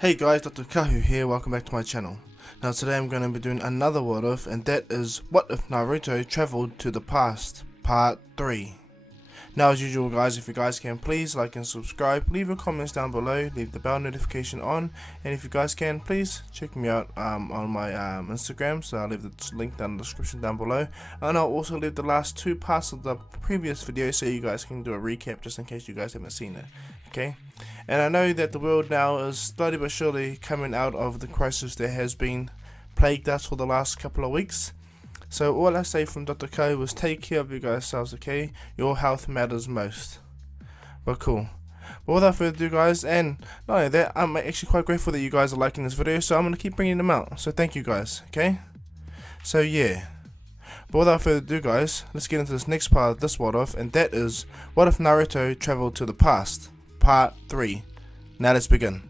Hey guys, Dr. Kahu here, welcome back to my channel. Now today I'm going to be doing another what if, and that is what if Naruto traveled to the past, part 3. Now as usual guys, if you guys can please like and subscribe, leave your comments down below, leave the bell notification on, and if you guys can please check me out on my Instagram, so I'll leave the link down in the description down below, and I'll also leave the last 2 parts of the previous video so you guys can do a recap just in case you guys haven't seen it, okay? And I know that the world now is slowly but surely coming out of the crisis that has been plagued us for the last couple of weeks. So all I say from Dr. Ko was take care of you guys selves, okay? Your health matters most. But cool. But without further ado guys, and not only that, I'm actually quite grateful that you guys are liking this video, so I'm going to keep bringing them out. So thank you guys, okay? So yeah. But without further ado guys, let's get into this next part of this what if, and that is, what if Naruto traveled to the past? Part 3. Now let's begin.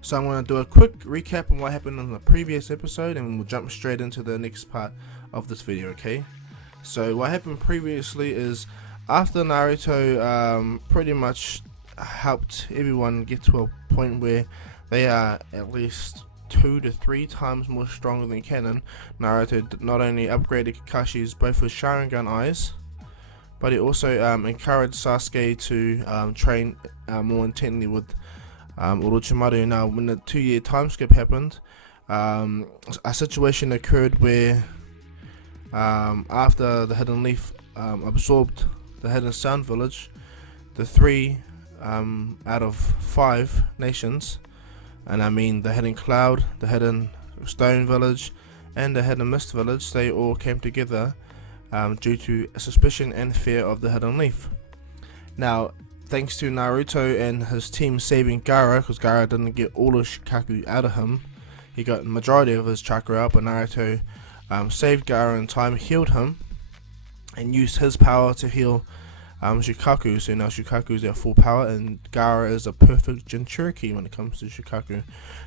So I'm going to do a quick recap on what happened in the previous episode, and we'll jump straight into the next part of this video, okay? So what happened previously is, after Naruto pretty much helped everyone get to a point where they are at least 2 to 3 times more stronger than Canon, Naruto not only upgraded Kakashi's both his Sharingan eyes, but he also encouraged Sasuke to train more intently with Orochimaru. Now when the 2-year time skip happened, a situation occurred where after the Hidden Leaf absorbed the Hidden Sound Village, the 3 out of 5 nations, and I mean the Hidden Cloud, the Hidden Stone Village, and the Hidden Mist Village, they all came together due to suspicion and fear of the Hidden Leaf. Now, thanks to Naruto and his team saving Gaara, because Gaara didn't get all of Shikaku out of him, he got the majority of his chakra out, but Naruto saved Gaara in time, healed him, and used his power to heal Shikaku. So now Shikaku is at full power, and Gaara is a perfect Jinchuriki when it comes to Shikaku.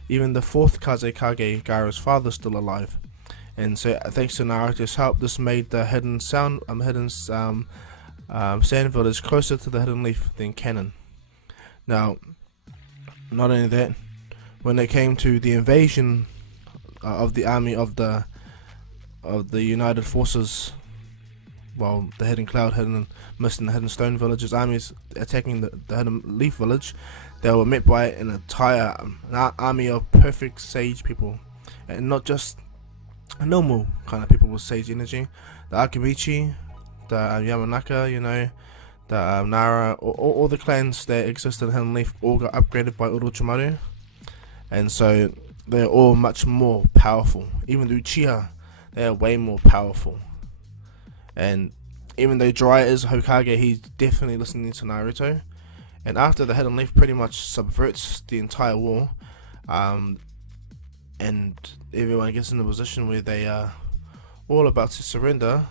Even the 4th Kazekage, Gaara's father, is still alive. And so thanks to Naruto's help, this made the Hidden Sand Village closer to the Hidden Leaf than Canon. Now, not only that, when it came to the invasion of the army of the United Forces, well, the Hidden Cloud, Hidden Mist, and the Hidden Stone Village's armies attacking the Hidden Leaf Village, they were met by an entire army of perfect sage people, and not just a normal kind of people with sage energy. The Akimichi, the Yamanaka, you know, the Nara, all the clans that existed in Hidden Leaf all got upgraded by Orochimaru, and so they're all much more powerful. Even the Uchiha, they are way more powerful. And even though Jiraiya is Hokage, he's definitely listening to Naruto. And after the Hidden Leaf pretty much subverts the entire war, and everyone gets in a position where they are all about to surrender,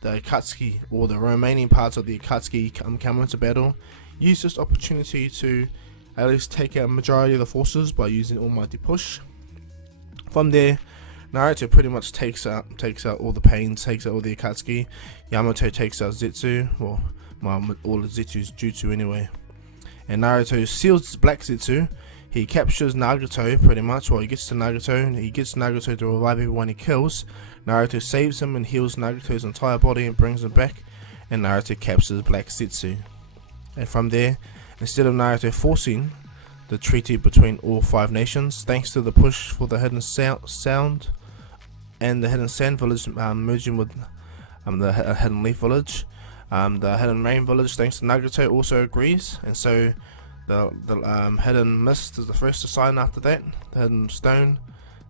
the Akatsuki, or the remaining parts of the Akatsuki, come into battle, use this opportunity to at least take out a majority of the forces by using Almighty Push. From there, Naruto pretty much takes out all the pains, takes out all the Akatsuki. Yamato takes out Zetsu, well, all of Zetsu's Jutsu anyway. And Naruto seals Black Zetsu. He captures Nagato pretty much. Well, he gets to Nagato. He gets Nagato to revive everyone he kills. Naruto saves him and heals Nagato's entire body and brings him back. And Naruto captures Black Zetsu. And from there, instead of Naruto forcing the treaty between all 5 nations, thanks to the push for the Hidden Sound and the Hidden Sand Village merging with the Hidden Leaf Village, the Hidden Rain Village, thanks to Nagato, also agrees, and so the Hidden Mist is the first to sign after that, the Hidden Stone,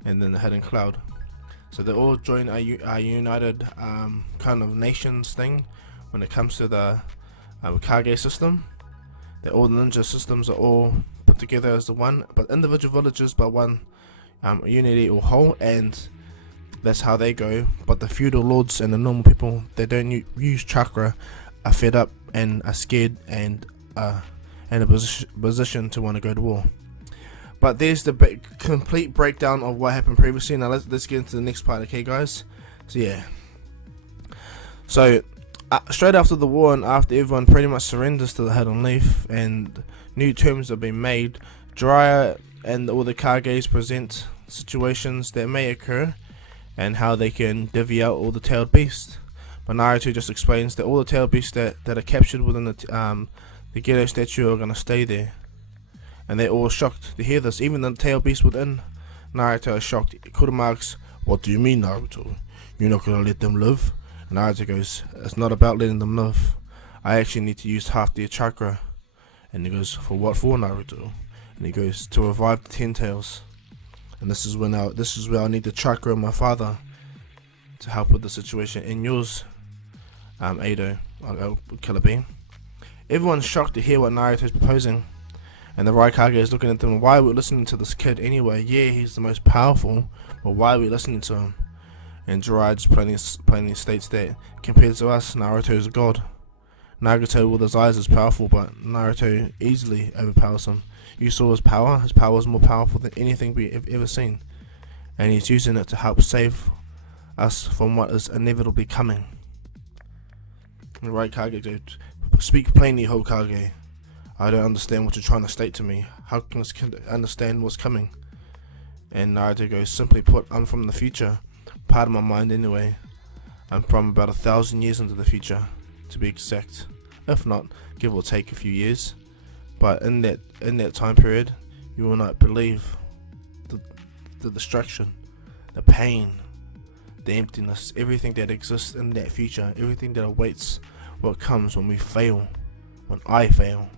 and then the Hidden Cloud. So they all join a united kind of nations thing when it comes to the Kage system. All the ninja systems are all put together as the one, but individual villages, but one unity or whole, and that's how they go. But the feudal lords and the normal people, they don't use chakra, are fed up and are scared and in a position to want to go to war. But there's the complete breakdown of what happened previously. Now let's get into the next part, okay, guys? So yeah. So straight after the war and after everyone pretty much surrenders to the Hidden Leaf and new terms have been made, Jiraiya and all the Kages present situations that may occur and how they can divvy out all the tailed beasts. But Naruto just explains that all the tailed beasts that are captured within the ghetto statue are gonna stay there. And they're all shocked to hear this. Even the tailed beast within Naruto is shocked. Kurama asks, "What do you mean, Naruto? You're not gonna let them live?" And Naruto goes, "It's not about letting them live. I actually need to use half their chakra." And he goes, "For what for, Naruto?" And he goes, "To revive the 10 tails. And this is where I need the chakra of my father to help with the situation. And yours, Ado, Killer Bean." Everyone's shocked to hear what Naruto's proposing. And the Raikage is looking at them. Why are we listening to this kid anyway? Yeah, he's the most powerful, but why are we listening to him? And Jiraiya just plainly states that compared to us, Naruto is a god. Nagato with his eyes is powerful, but Naruto easily overpowers him. You saw his power. His power is more powerful than anything we've ever seen, and he's using it to help save us from what is inevitably coming. And the Raikage goes, "Speak plainly, Hokage. I don't understand what you're trying to state to me. How can this kid understand what's coming?" And Naruto goes, "Simply put, I'm from the future. Part of my mind anyway. I'm from about 1,000 years into the future, to be exact. If not, give or take a few years. But in that time period, you will not believe the destruction, the pain, the emptiness, everything that exists in that future, everything that awaits what comes when we fail, when I fail."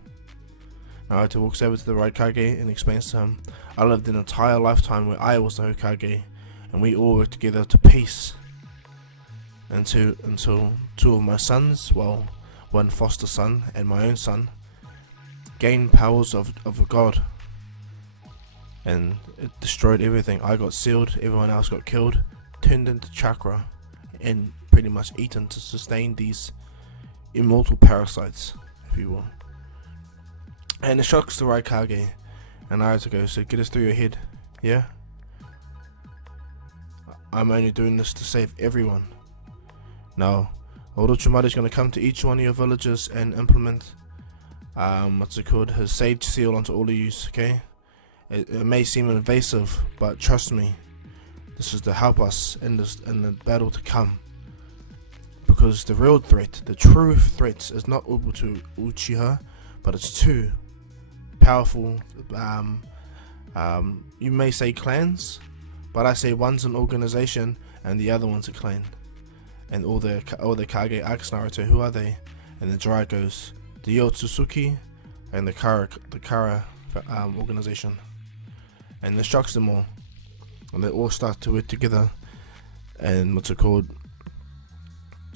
Naruto walks over to the Raikage and explains to him, "I lived an entire lifetime where I was the Hokage, and we all worked together to peace. Until two of my sons, well, one foster son and my own son, gained powers of a god. And it destroyed everything. I got sealed, everyone else got killed, turned into chakra, and pretty much eaten to sustain these immortal parasites, if you will." And it shocks the Raikage, and Naruto goes, "So get us through your head, yeah? I'm only doing this to save everyone. Now, Orochimaru's going to come to each one of your villages and implement, his sage seal onto all of you, okay? It may seem invasive, but trust me, this is to help us in the battle to come. Because the real threat, the true threat, is not Obito Uchiha, but it's two powerful, you may say clans, but I say one's an organization and the other one's a clan." And all the Kage asks Naruto, "Who are they?" And the Jiraiya goes, "The Otsutsuki and the Kara organization." And this shocks them all, and they all start to work together. And the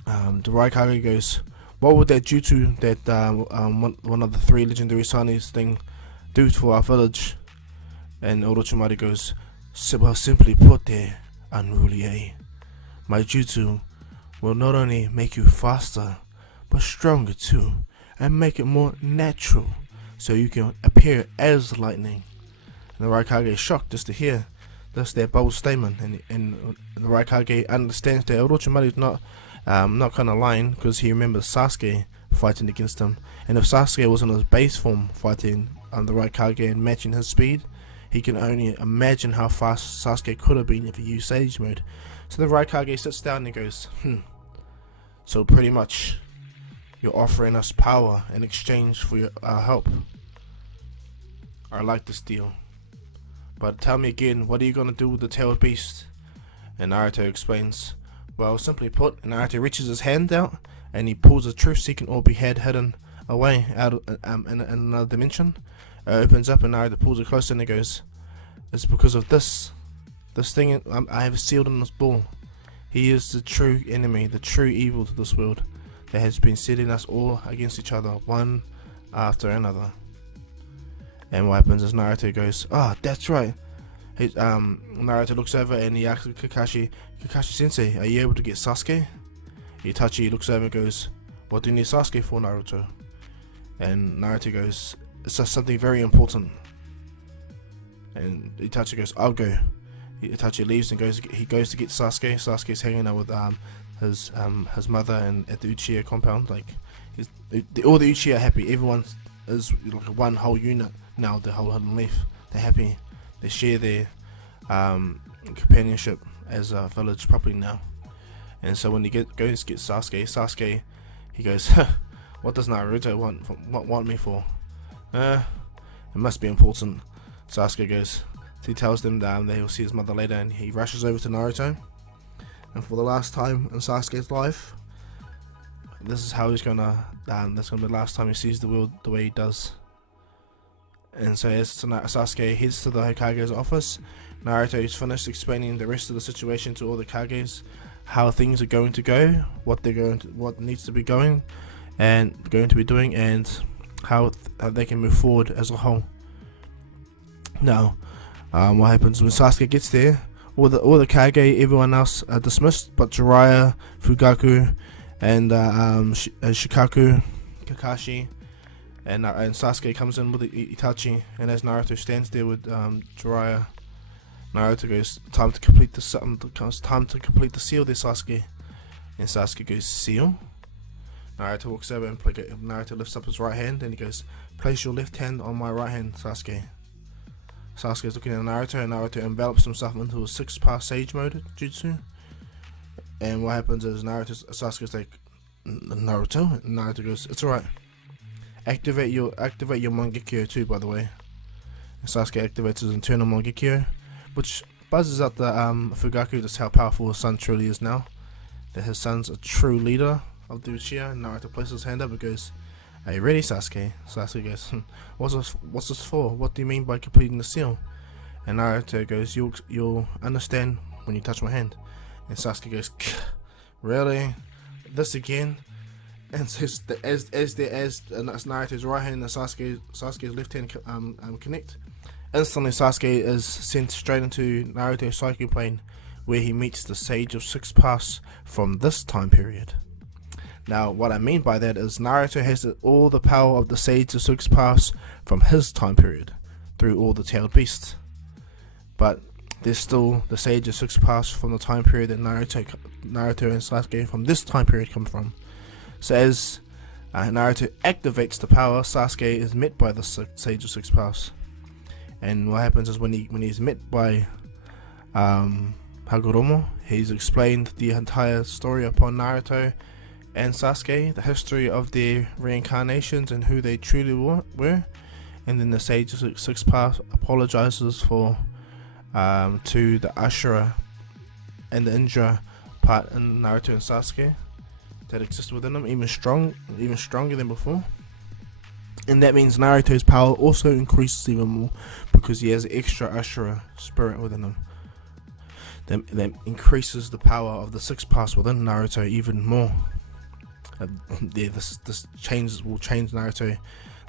Raikage goes, "What would that jutsu that one of the 3 legendary Sanis thing do for our village?" And Orochimaru goes, "Well, simply put there, unruly, my jutsu will not only make you faster, but stronger too, and make it more natural, so you can appear as lightning." And the Raikage is shocked just to hear this, their bold statement, and the Raikage understands that Orochimaru is not kind of lying, because he remembers Sasuke fighting against him, and if Sasuke was in his base form fighting the Raikage and matching his speed, he can only imagine how fast Sasuke could have been if he used Sage Mode. So the Raikage sits down and goes, "So pretty much, you're offering us power in exchange for our help. I like this deal. But tell me again, what are you going to do with the tailed beast?" And Naruto explains, "Well, simply put," and Naruto reaches his hand out and he pulls a truth-seeking orb he had hidden away out in another dimension. It opens up and Naruto pulls it closer and he goes, "It's because of this thing I have sealed in this ball. He is the true enemy, the true evil to this world that has been setting us all against each other, one after another." And what happens is Naruto goes, "Ah, that's right." Naruto looks over and he asks Kakashi Sensei, "Are you able to get Sasuke?" Itachi looks over and goes, "What do you need Sasuke for, Naruto?" And Naruto goes, "It's just something very important." and Itachi goes, "I'll go." Itachi leaves and he goes to get Sasuke. Sasuke's hanging out with his mother and at the Uchiha compound. Like all the Uchiha are happy. Everyone is like a one whole unit now. The whole Hidden Leaf. They're happy. They share their companionship as a village properly now. And so when he goes to get Sasuke, he goes, "What does Naruto want me for? It must be important." Sasuke goes. So he tells them that he'll see his mother later, and he rushes over to Naruto. And for the last time in Sasuke's life, this is how he's gonna. That's gonna be the last time he sees the world the way he does. And so as Sasuke heads to the Hokage's office, Naruto is finished explaining the rest of the situation to all the Kages, how things are going to go, what needs to be going, and going to be doing, and how they can move forward as a whole. Now, what happens when Sasuke gets there? All the Kage, everyone else are dismissed, but Jiraiya, Fugaku, and Shikaku, Kakashi, and Sasuke comes in with Itachi, and as Naruto stands there with Jiraiya, Naruto goes, "Time to complete the seal there, Sasuke." And Sasuke goes, "Seal?" Naruto walks over and Naruto lifts up his right hand and he goes, "Place your left hand on my right hand, Sasuke." Sasuke's looking at Naruto, and Naruto envelops himself into a 6-pass Sage mode jutsu. And what happens is Sasuke's like, "Naruto?" And Naruto goes, "It's alright. Activate your Mangekyo too, by the way." And Sasuke activates his internal Mangekyo, which buzzes out the Fugaku just how powerful his son truly is now. That his son's a true leader of the Uchiha. And Naruto places his hand up and goes, "Are you ready, Sasuke?" Sasuke goes, What's this for? What do you mean by completing the seal?" And Naruto goes, You'll understand when you touch my hand." And Sasuke goes, "Really? This again?" And so as Naruto's right hand and Sasuke's left hand connect, instantly Sasuke is sent straight into Naruto's psyche plane, where he meets the Sage of 6 Paths from this time period. Now, what I mean by that is Naruto has all the power of the Sage of 6 Paths from his time period, through all the tailed beasts. But there's still the Sage of 6 Paths from the time period that Naruto and Sasuke from this time period come from. So as Naruto activates the power, Sasuke is met by the Sage of 6 Paths. And what happens is when he's met by Hagoromo, he's explained the entire story upon Naruto and Sasuke, the history of their reincarnations and who they truly were. And then the Sage of 6 Paths apologizes to the Ashura and the Indra part in Naruto and Sasuke that exists within them, even stronger than before. And that means Naruto's power also increases even more because he has extra Ashura spirit within him. That increases the power of the 6 Paths within Naruto even more. This will change Naruto,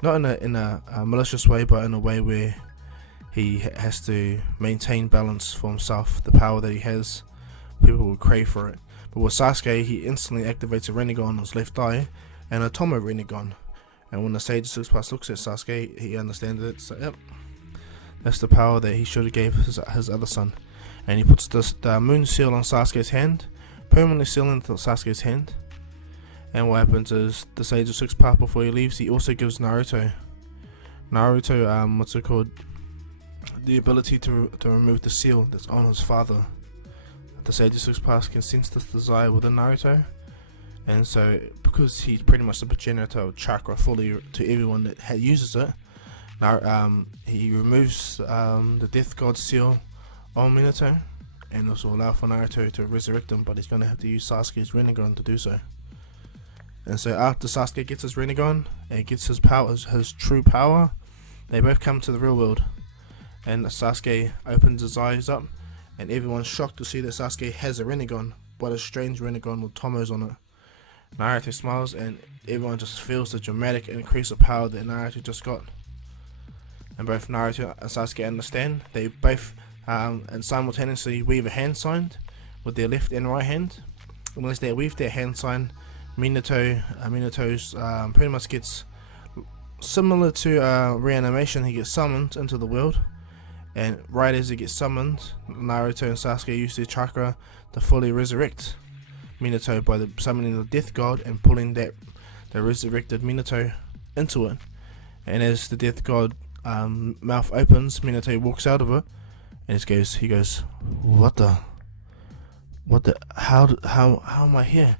not in a malicious way, but in a way where he has to maintain balance for himself. The power that he has, people will crave for it. But with Sasuke, he instantly activates a Rinnegan on his left eye and a Tomo Rinnegan. And when the Sage of 6 Paths looks at Sasuke, he understands it. So, yep, that's the power that he should have gave his other son. And he puts the Moon Seal on Sasuke's hand, permanently sealing Sasuke's hand. And what happens is the Sage of 6 Paths, before he leaves, he also gives Naruto, the ability to remove the seal that's on his father. The Sage of 6 Paths can sense this desire within Naruto, and so because he's pretty much the progenitor of chakra fully to everyone that uses it, now he removes the Death God seal on Minato, and also allow for Naruto to resurrect him, but he's going to have to use Sasuke's Rinnegan to do so. And so after Sasuke gets his Rinnegan and gets his power, his true power, they both come to the real world. And Sasuke opens his eyes up, and everyone's shocked to see that Sasuke has a Rinnegan, but a strange Rinnegan with Tomos on it. Naruto smiles, and everyone just feels the dramatic increase of power that Naruto just got. And both Naruto and Sasuke understand. They both and simultaneously weave a hand sign with their left and right hand. And once they weave their hand sign, Minato's pretty much gets similar to reanimation. He gets summoned into the world, And right as he gets summoned, Naruto and Sasuke use their chakra to fully resurrect Minato by summoning the Death God and pulling the resurrected Minato into it. And as the Death God mouth opens, Minato walks out of it, and he goes, what the, how am I here?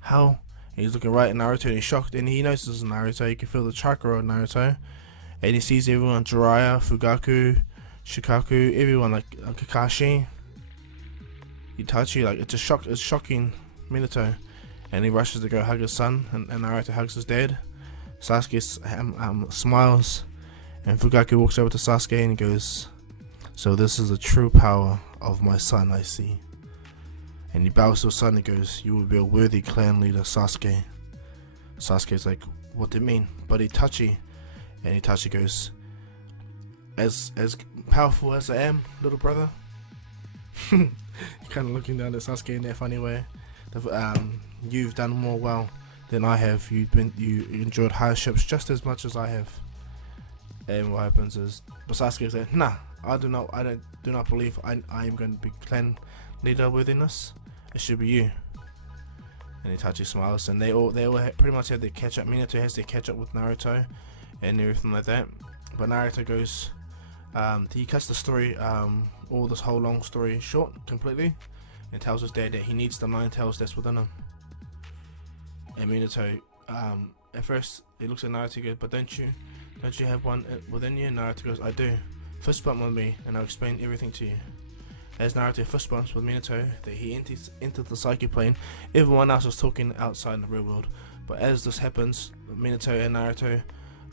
How? And he's looking right at Naruto and he's shocked, and he notices Naruto. He can feel the chakra on Naruto, and he sees everyone: Jiraiya, Fugaku, Shikaku, everyone, like Kakashi, Itachi. Like, it's shocking Minato, and he rushes to go hug his son, and Naruto hugs his dad. Sasuke smiles, and Fugaku walks over to Sasuke and goes, so this is the true power of my son, I see. And he bows to his son and goes, you will be a worthy clan leader, Sasuke. Sasuke's like, what do you mean? But Itachi, and Itachi goes, as powerful as I am, little brother. You're kind of looking down at Sasuke in that funny way. You've done more well than I have. You endured hardships just as much as I have. And what happens is, but Sasuke said, nah, I do not believe I am going to be clan leader worthiness. It should be you. And Itachi smiles, and they all pretty much have their catch up. Minato has their catch up with Naruto and everything like that. But Naruto goes, he cuts the story, all this whole long story short completely, and tells his dad that he needs the 9 tails that's within him. And Minato, at first he looks at Naruto and goes, but don't you have one within you? And Naruto goes, I do. Fist bump with me and I'll explain everything to you. As Naruto fist bumps with Minato, that he entered the psychic plane, everyone else is talking outside in the real world. But as this happens, Minato and Naruto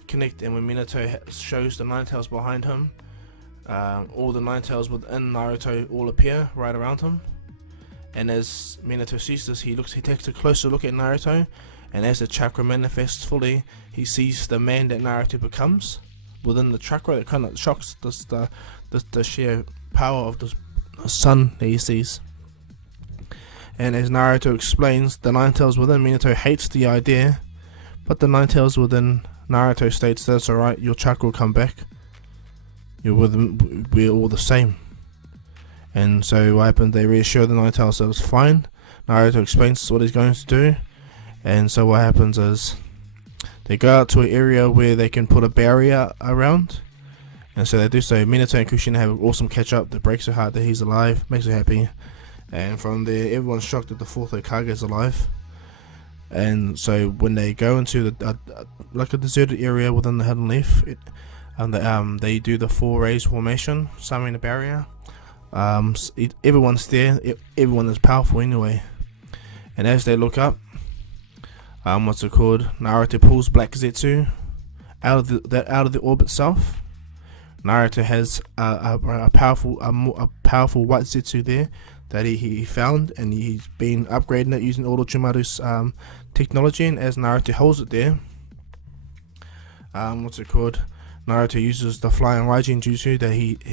connect, and when Minato shows the 9 tails behind him, all the 9 tails within Naruto all appear right around him. And as Minato sees this, he takes a closer look at Naruto, and as the chakra manifests fully, he sees the man that Naruto becomes within the chakra. That kind of shocks the sheer power of the son that he sees. And as Naruto explains, the 9 tails within Minato hates the idea, but the 9 tails within Naruto states that's alright, your chakra will come back. We're all the same. And so what happened, they reassure the 9 tails that it's fine. Naruto explains what he's going to do, and so what happens is they go out to an area where they can put a barrier around, and so they do so. Minato and Kushina have an awesome catch up that breaks her heart that he's alive, makes her happy, and from there everyone's shocked that the 4th Hokage is alive. And so when they go into the like a deserted area within the Hidden Leaf, they do the 4 rays formation, summoning the barrier. Everyone's there. Everyone is powerful anyway. And as they look up, Naruto pulls Black Zetsu out of the orb itself. Naruto has a powerful white Zetsu there that he found, and he's been upgrading it using Orochimaru's technology. And as Naruto holds it there, Naruto uses the flying Raijin jutsu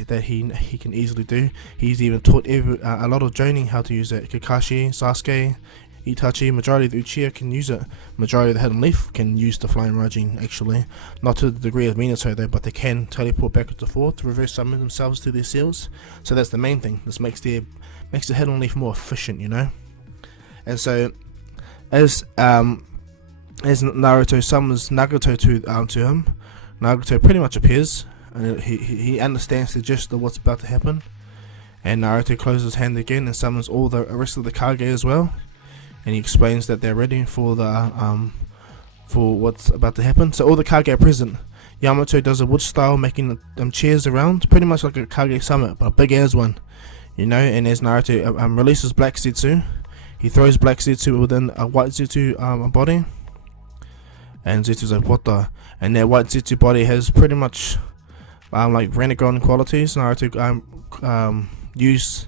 that he can easily do. He's even taught a lot of Jonin how to use it. Kakashi, Sasuke, Itachi, majority of the Uchiha can use it. Majority of the Hidden Leaf can use the flying Raijin, actually. Not to the degree of Minato though, but they can teleport backwards and forth to reverse summon themselves to their seals. So that's the main thing. This makes the Hidden Leaf more efficient, you know. And so as Naruto summons Nagato to him, Nagato pretty much appears, and he understands the gist of what's about to happen. And Naruto closes his hand again and summons all the rest of the Kage as well. And he explains that they're ready for for what's about to happen. So all the Kage are present. Yamato does a wood style, making chairs around, pretty much like a Kage summit, but a big ass one, you know. And as Naruto releases Black Zetsu, he throws Black Zetsu within a white Zetsu body. And Zetsu's like, what the? And that white Zetsu body has pretty much like Renegon qualities. Naruto use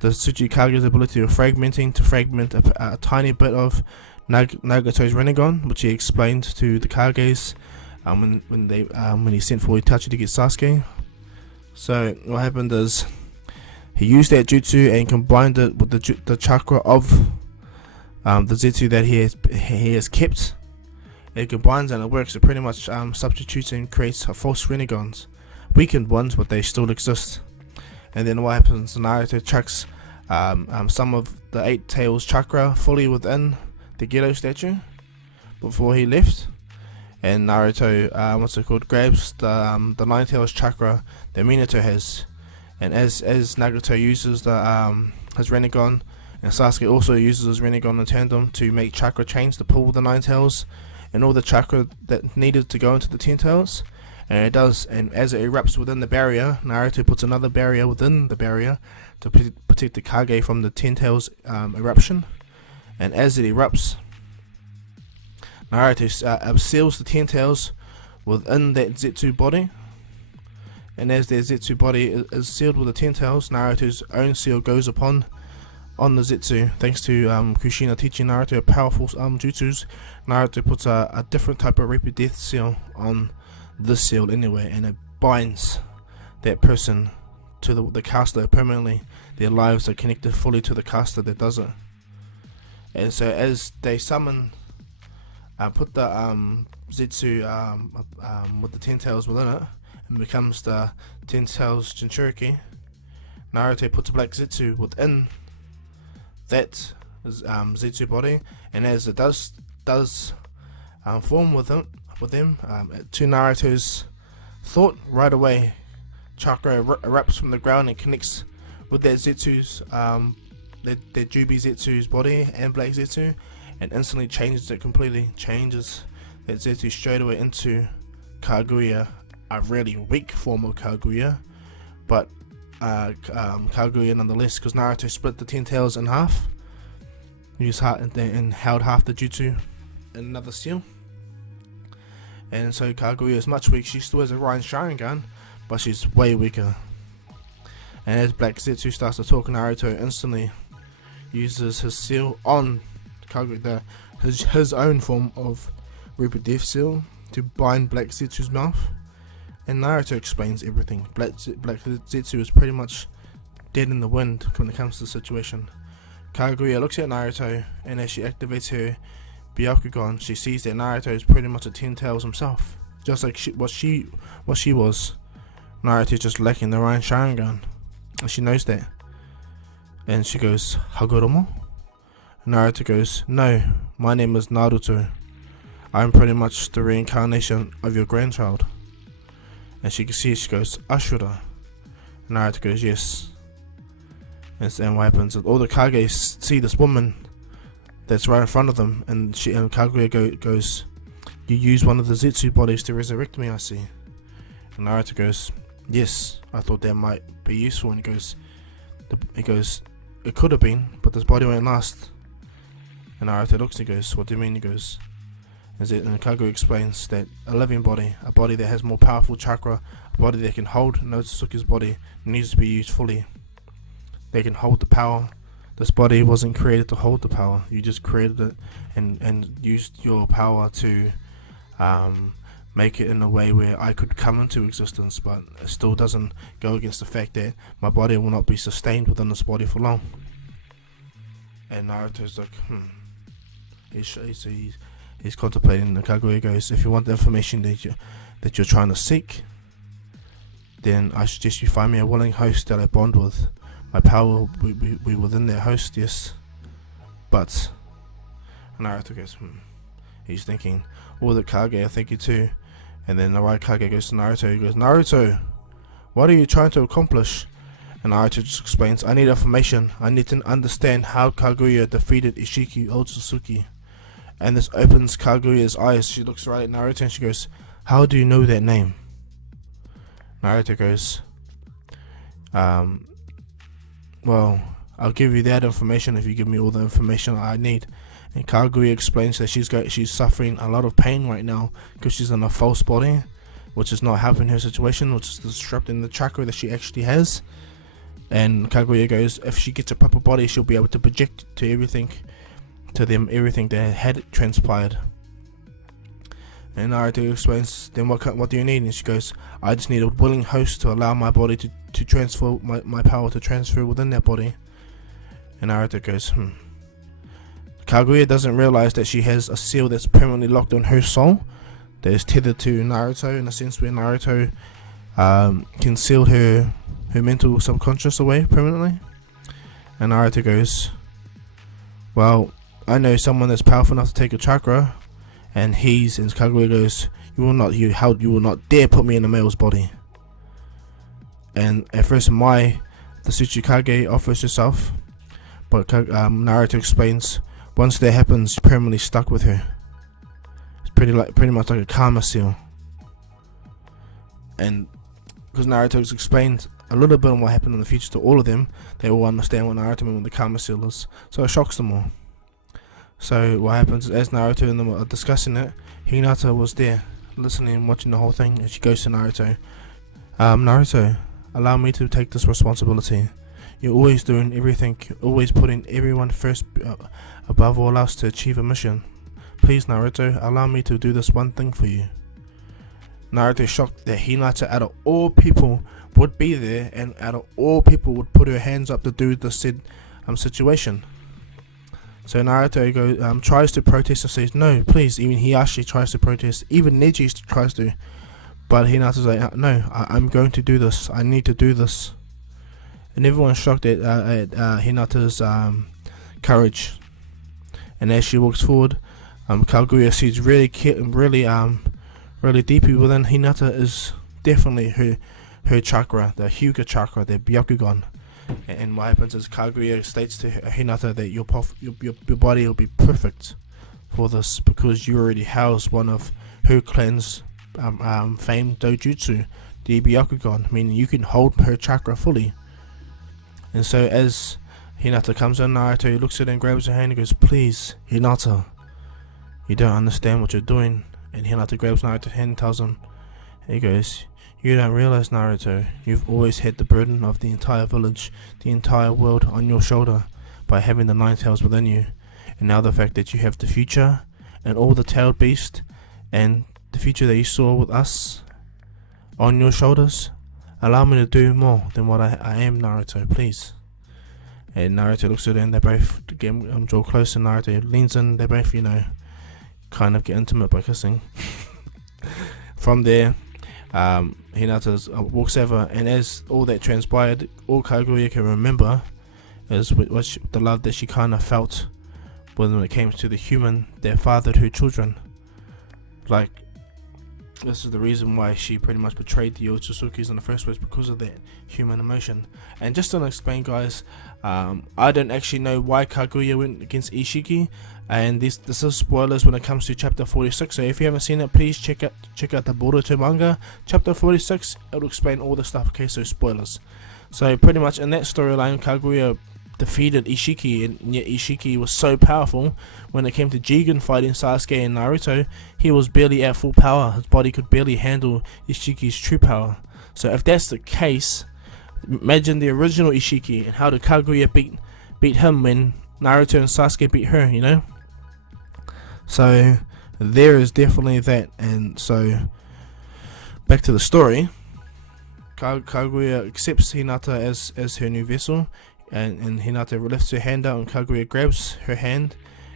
the Tsuchikage's ability of fragment a tiny bit of Nagato's Renegon, which he explained to the Kages when he sent for Itachi to get Sasuke. So what happened is he used that jutsu and combined it with the chakra of the Zetsu that he has kept. It combines and it works. It pretty much substitutes and creates false Renegons, weakened ones, but they still exist. And then what happens? Naruto chucks some of the 8 Tails chakra fully within the Ghetto statue before he left. And Naruto, grabs the 9 Tails chakra that Minato has. And as Nagato uses his Rinnegan, and Sasuke also uses his Rinnegan in tandem to make chakra chains to pull the 9 Tails and all the chakra that needed to go into the 10 Tails. And it does, and as it erupts within the barrier, Naruto puts another barrier within the barrier to protect the Kage from the 10 Tails eruption. And as it erupts, Naruto seals the 10 Tails within that Zetsu body. And as their Zetsu body is sealed with the 10 Tails, Naruto's own seal goes on the Zetsu. Thanks to Kushina teaching Naruto powerful jutsus, Naruto puts a different type of Reaper Death seal on this seal anyway, and it binds that person to the caster permanently. Their lives are connected fully to the caster that does it. And so as they summon, put the Zetsu with the 10 Tails within it, and becomes the 10 Tails Jinchuriki, Naruto puts a black Zetsu within that Zetsu body, and as it does form with them, to Naruto's thought, right away chakra erupts from the ground and connects with that Zetsu's that Jubi Zetsu's body and Black Zetsu, and instantly changes it completely, changes that Zetsu straight away into Kaguya, a really weak form of Kaguya, but Kaguya nonetheless, because Naruto split the 10 Tails in half, used and held half the jutsu in another seal. And so Kaguya is much weak. She still has a Ryan Sharingan, but she's way weaker. And as Black Zetsu starts to talk, Naruto instantly uses his seal on Kaguya, his own form of Reaper Death seal, to bind Black Zetsu's mouth. And Naruto explains everything. Black Zetsu is pretty much dead in the wind when it comes to the situation. Kaguya looks at Naruto, and as she activates her Byakugan, she sees that Naruto is pretty much a 10 Tails himself, just like what she was. Naruto is just lacking the Ryan Sharingan, and she knows that. And she goes, Hagoromo? Naruto goes, no, my name is Naruto. I'm pretty much the reincarnation of your grandchild. And she can see, she goes, Ashura. Naruto goes, yes. And then what happens is all the Kage see this woman that's right in front of them, and Kaguya goes, you use one of the Zetsu bodies to resurrect me, I see. And Naruto goes, yes, I thought that might be useful. And he goes, it could have been, but this body won't last. And Naruto looks and he goes, what do you mean? He goes, and Kaguya explains that a living body, a body that has more powerful chakra, a body that can hold Otsutsuki's body, needs to be used fully. They can hold the power. This body wasn't created to hold the power. You just created it and used your power to make it in a way where I could come into existence, but it still doesn't go against the fact that my body will not be sustained within this body for long. And Naruto's like, He's contemplating. The Kaguya goes, if you want the information that you're trying to seek, then I suggest you find me a willing host that I bond with. My power will be within that host, yes. But Naruto goes, He's thinking, all the Kage are thinking too. And then the right Kage goes to Naruto. He goes, Naruto, what are you trying to accomplish? And Naruto just explains, I need information. I need to understand how Kaguya defeated Ishiki Otsutsuki. And this opens Kaguya's eyes. She looks right at Naruto and she goes, how do you know that name? Naruto goes, well, I'll give you that information if you give me all the information I need. And Kaguya explains that she's suffering a lot of pain right now because she's in a false body, which is not helping her situation, which is disrupting the chakra that she actually has. And Kaguya goes, if she gets a proper body, she'll be able to project to everything that had transpired. And Naruto explains, then what do you need? And she goes, I just need a willing host to allow my body to transfer, my power to transfer within that body. And Naruto goes, Kaguya doesn't realize that she has a seal that's permanently locked on her soul, that is tethered to Naruto, in a sense where Naruto can seal her her mental subconscious away permanently. And Naruto goes, well, I know someone that's powerful enough to take a chakra, and Kaguya goes, you will not dare put me in a male's body. And at first the Tsuchikage offers herself, but Naruto explains, once that happens, you're permanently stuck with her. It's pretty much like a karma seal. And because Naruto's explained a little bit on what happened in the future to all of them, they all understand what Naruto meant with the karma seal is. So it shocks them all. So what happens is, as Naruto and them are discussing it, Hinata was there, listening and watching the whole thing, and she goes to Naruto, Naruto, allow me to take this responsibility. You're always doing everything, always putting everyone first above all else to achieve a mission. Please, Naruto, allow me to do this one thing for you. Naruto is shocked that Hinata, out of all people, would be there, and out of all people would put her hands up to do the said situation. So Naruto tries to protest and says, no, please. Even Hiyashi tries to protest, even Neji tries to, but Hinata's like, no, I'm going to do this, I need to do this. And everyone's shocked at Hinata's courage. And as she walks forward, Kaguya sees really deeply within Hinata is definitely her chakra, the Hyuga chakra, the Byakugan. And what happens is Kaguya states to Hinata that your body will be perfect for this, because you already house one of her clan's famed dojutsu, the Byakugan, meaning you can hold her chakra fully. And so as Hinata comes in, Naruto looks at her and grabs her hand and goes, please, Hinata, you don't understand what you're doing. And Hinata grabs Naruto's hand and tells him, he goes, you don't realize, Naruto, you've always had the burden of the entire village, the entire world on your shoulder by having the 9 tails within you. And now the fact that you have the future and all the tailed beast and the future that you saw with us on your shoulders, allow me to do more than what I am, Naruto, please. And Naruto looks at her and they both draw close, and Naruto leans in, they both, kind of get intimate by kissing. From there, Hinata walks over, and as all that transpired, all Kaguya can remember is the love that she kind of felt when it came to the human that fathered her children. Like, this is the reason why she pretty much betrayed the Otsutsukis in the first place, because of that human emotion. And just to explain, guys, I don't actually know why Kaguya went against Ishiki, and this is spoilers when it comes to chapter 46. So if you haven't seen it, please check out the Boruto manga, chapter 46. It'll explain all the stuff. Okay, so spoilers. So pretty much in that storyline, Kaguya defeated Ishiki, and yet Ishiki was so powerful when it came to Jigen fighting Sasuke and Naruto, he was barely at full power. His body could barely handle Ishiki's true power. So if that's the case, imagine the original Ishiki, and how did Kaguya beat him when Naruto and Sasuke beat her, So there is definitely that. And so back to the story, Kaguya accepts Hinata as her new vessel, and Hinata lifts her hand out, and Kaguya grabs her hand,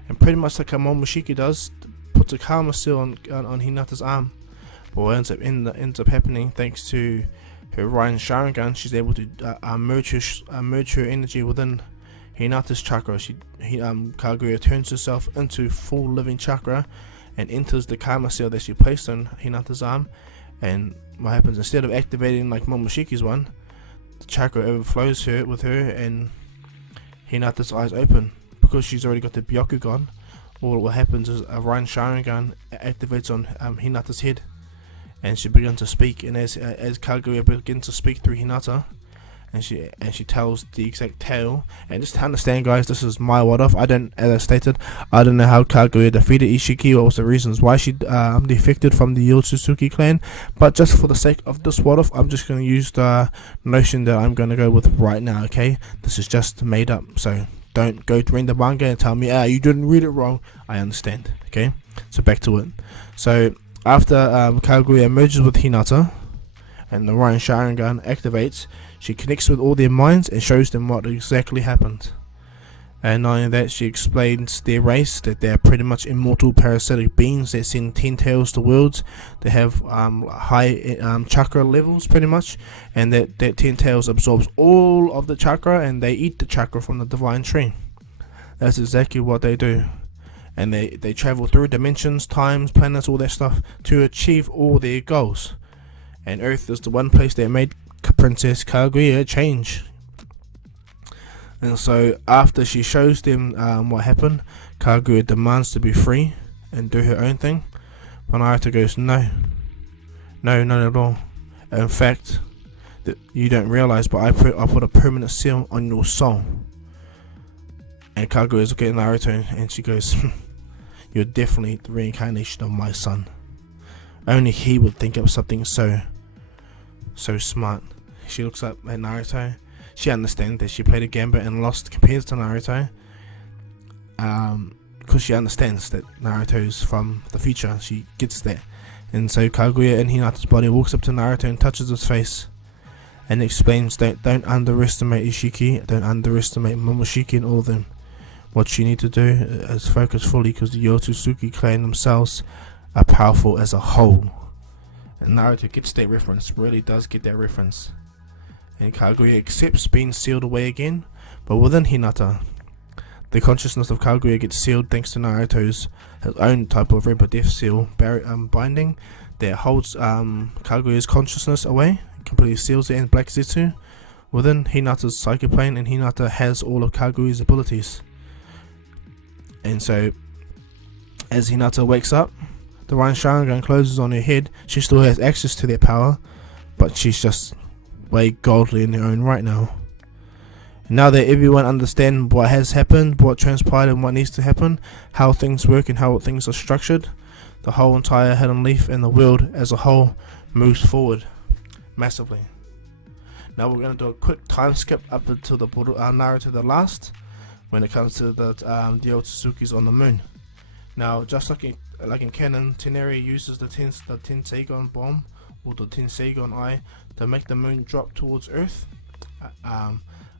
and pretty much like a Momoshiki does, puts a karma seal on Hinata's arm. But what ends up happening, thanks to her Ryan Sharingan, she's able to merge her energy within Hinata's chakra. Kaguya turns herself into full living chakra and enters the karma seal that she placed on Hinata's arm. And what happens, instead of activating like Momoshiki's one, the chakra overflows with her, and Hinata's eyes open because she's already got the Byakugan. All what happens is a Ryan Sharingan activates on Hinata's head, and she begins to speak. And as Kaguya begins to speak through Hinata, and she tells the exact tale. And just to understand, guys, this is my what if. As I stated, I don't know how Kaguya defeated Ishiki, what was the reasons why she defected from the Otsutsuki clan, but just for the sake of this what if, I'm just going to use the notion that I'm going to go with right now. Okay, this is just made up, so don't go to read the manga and tell me you didn't read it wrong. I understand. Okay, so back to it. So after Kaguya merges with Hinata and the Ryan Sharingan activates, she connects with all their minds and shows them what exactly happened. And not only that, she explains their race, that they're pretty much immortal parasitic beings that send 10 tails to worlds. They have high chakra levels, pretty much, and that 10 tails absorbs all of the chakra, and they eat the chakra from the divine tree. That's exactly what they do. And they travel through dimensions, times, planets, all that stuff to achieve all their goals. And Earth is the one place that made Princess Kaguya change. And so after she shows them what happened, Kaguya demands to be free and do her own thing. But Naruto goes, no, not at all. In fact, you don't realize, but I put a permanent seal on your soul. And Kaguya is looking at Naruto, and she goes, you're definitely the reincarnation of my son. Only he would think of something so smart. She looks up at Naruto. She understands that she played a gambit and lost compared to Naruto, because she understands that Naruto's from the future. She gets that. And so Kaguya in Hinata's body walks up to Naruto and touches his face and explains that don't underestimate Ishiki, don't underestimate Momoshiki and all of them. What you need to do is focus fully, because the Otsutsuki clan themselves are powerful as a whole. And Naruto gets that reference, really does get that reference. And Kaguya accepts being sealed away again, but within Hinata, the consciousness of Kaguya gets sealed thanks to Naruto's his own type of Red Death seal binding that holds Kaguya's consciousness away, completely seals it in Black Zetsu within Hinata's psychic plane, and Hinata has all of Kaguya's abilities. And so, as Hinata wakes up, the Rain Sharingan closes on her head. She still has access to their power, but she's just way godly in their own right now. Now that everyone understands what has happened, what transpired and what needs to happen, how things work and how things are structured, the whole entire Hidden Leaf and the world as a whole moves forward massively. Now we're going to do a quick time skip up until the Naruto the last, when it comes to the Otsutsuki's on the moon. Now, just like in canon, Teneri uses the Tenseigon bomb, or the Tenseigon eye, to make the moon drop towards Earth.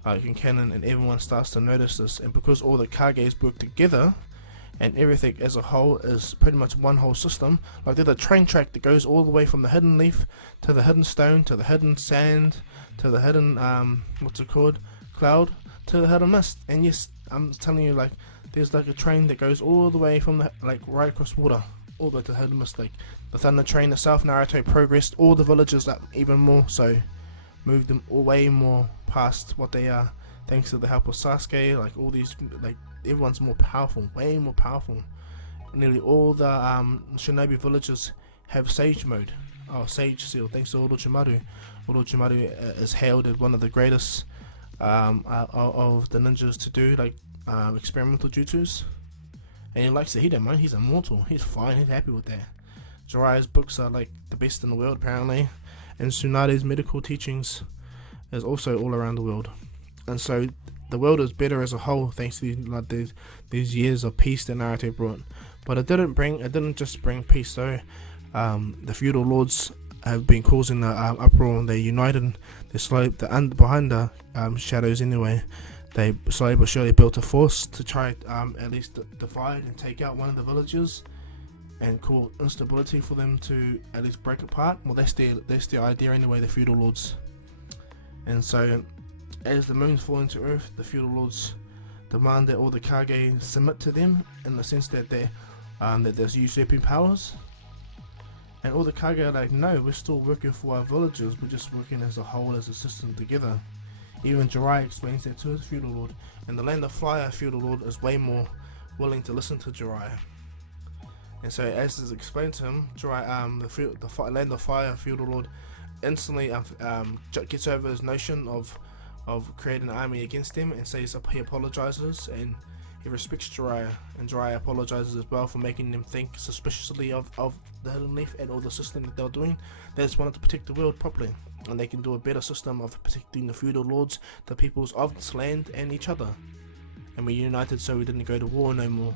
Like in canon, and everyone starts to notice this, and because all the Kages work together and everything as a whole is pretty much one whole system, like they're the train track that goes all the way from the hidden leaf to the hidden stone to the hidden sand to the hidden cloud to the hidden mist. And yes, I'm telling you, like, there's like a train that goes all the way from the, like, right across water all the way to the hidden mist. Like the Thunder Train itself, Naruto progressed all the villages up even more, so moved them way more past what they are, thanks to the help of Sasuke. Like all these, like, everyone's more powerful, way more powerful. Nearly all the shinobi villages have Sage mode, Sage seal, thanks to Orochimaru. Orochimaru is hailed as one of the greatest of the ninjas to do like experimental jutsus, and he likes it. He don't mind, he's immortal, he's fine, he's happy with that. Jiraiya's books are like the best in the world apparently, and Tsunade's medical teachings is also all around the world. And so the world is better as a whole thanks to these years of peace that Naruto brought. But it didn't just bring peace though. The feudal lords have been causing the uproar, and they united. They slowly, behind the shadows anyway, they slowly but surely built a force to try at least divide and take out one of the villages, and cause instability for them to at least break apart. Well, that's their idea anyway, the feudal lords. And so, as the moons fall into Earth, the feudal lords demand that all the Kage submit to them, in the sense that that there's usurping powers. And all the Kage are like, no, we're still working for our villagers, we're just working as a whole, as a system together. Even Jiraiya explains that to his feudal lord, and the Land of Fire feudal lord is way more willing to listen to Jiraiya. And so, as is explained to him, Jiraiya, the Land of Fire feudal lord instantly gets over his notion of creating an army against him, and says he apologizes, and he respects Jiraiya, and Jiraiya apologizes as well for making them think suspiciously of the Hidden Leaf and all the system that they're doing. They just wanted to protect the world properly, and they can do a better system of protecting the feudal lords, the peoples of this land, and each other. And we united so we didn't go to war no more.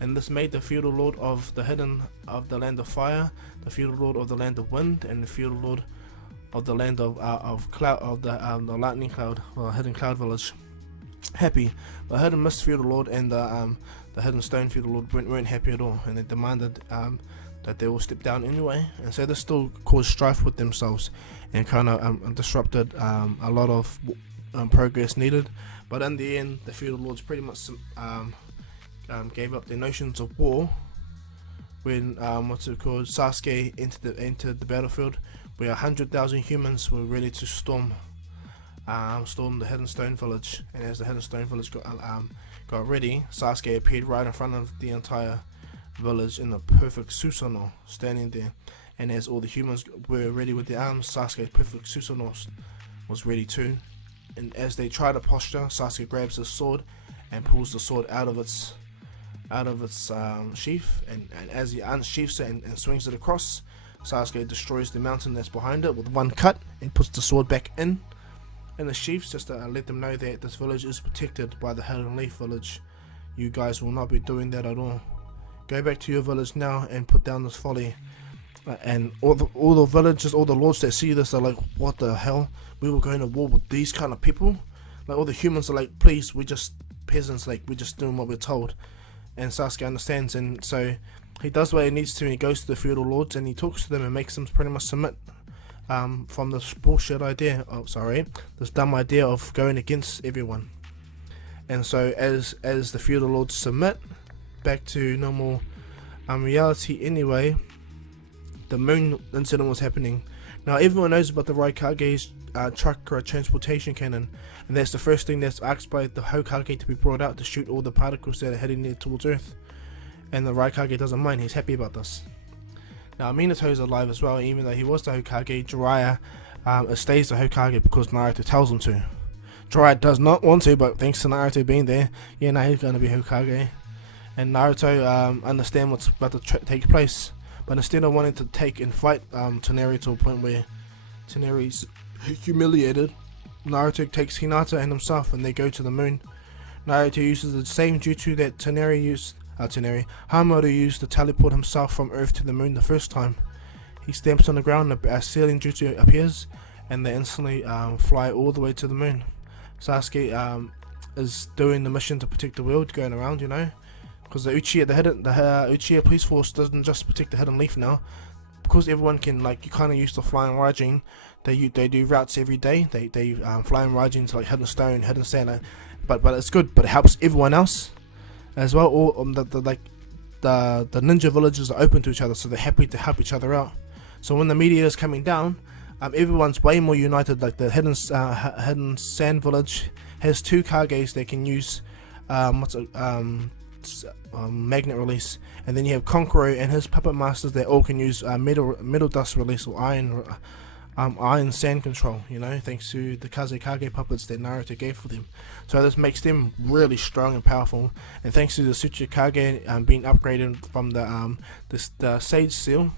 And this made the feudal lord of the Land of Fire, the feudal lord of the Land of Wind, and the feudal lord of the Land of the Lightning Cloud, or Hidden Cloud Village. happy. The Hidden Mist Feudal Lord and the Hidden Stone Feudal Lord weren't happy at all, and they demanded that they all step down anyway. And so this still caused strife with themselves, and kind of disrupted a lot of progress needed. But in the end, the Feudal Lords pretty much gave up their notions of war when Sasuke entered the battlefield, where 100,000 humans were ready to storm the Hidden Stone Village. And as the Hidden Stone Village got ready, Sasuke appeared right in front of the entire village in a perfect Susanoo, standing there. And as all the humans were ready with their arms, Sasuke's perfect Susanoo was ready too. And as they try to posture, Sasuke grabs his sword and pulls the sword out of its sheath, and as he unsheaths it and swings it across, Sasuke destroys the mountain that's behind it with one cut and puts the sword back in the sheath, just to let them know that this village is protected by the Hidden Leaf Village. You guys will not be doing that at all. Go back to your village now and put down this folly. And all the villagers, all the lords that see this are like, what the hell? We were going to war with these kind of people? Like, all the humans are like, please, we're just peasants, like, we're just doing what we're told. And Sasuke understands, and so he does what he needs to, and he goes to the feudal lords and he talks to them and makes them pretty much submit from this bullshit idea, this dumb idea of going against everyone. And so as the feudal lords submit back to normal reality anyway, the moon incident was happening. Now everyone knows about the Raikage's chakra transportation cannon, and that's the first thing that's asked by the Hokage to be brought out to shoot all the particles that are heading there towards Earth. And the Raikage doesn't mind, he's happy about this. Now Minato's alive as well, even though he was the Hokage. Jiraiya stays the Hokage because Naruto tells him to. Jiraiya does not want to, but thanks to Naruto being there, yeah, now he's going to be Hokage. And Naruto understands what's about to take place, but instead of wanting to take and fight Toneri to a point where Toneri's humiliated, Naruto takes Hinata and himself and they go to the moon. Naruto uses the same jutsu that Hamaru used to teleport himself from Earth to the moon the first time. He stamps on the ground, a sailing jutsu appears, and they instantly fly all the way to the moon. Sasuke is doing the mission to protect the world, going around, you know, because the Uchiha police force doesn't just protect the Hidden Leaf now. Because everyone can, like, you kind of used to flying Raijin, they do routes every day. They flying Raijin to like Hidden Stone, Hidden Sand, but it's good. But it helps everyone else as well. All the ninja villages are open to each other, so they're happy to help each other out. So when the meteor is coming down, everyone's way more united. Like the Hidden Sand village has 2 Kages that can use magnet release, and then you have Konkoro and his puppet masters that all can use metal dust release or iron sand control, you know, thanks to the Kazekage puppets that Naruto gave for them. So this makes them really strong and powerful, and thanks to the Tsuchikage being upgraded from the Sage Seal,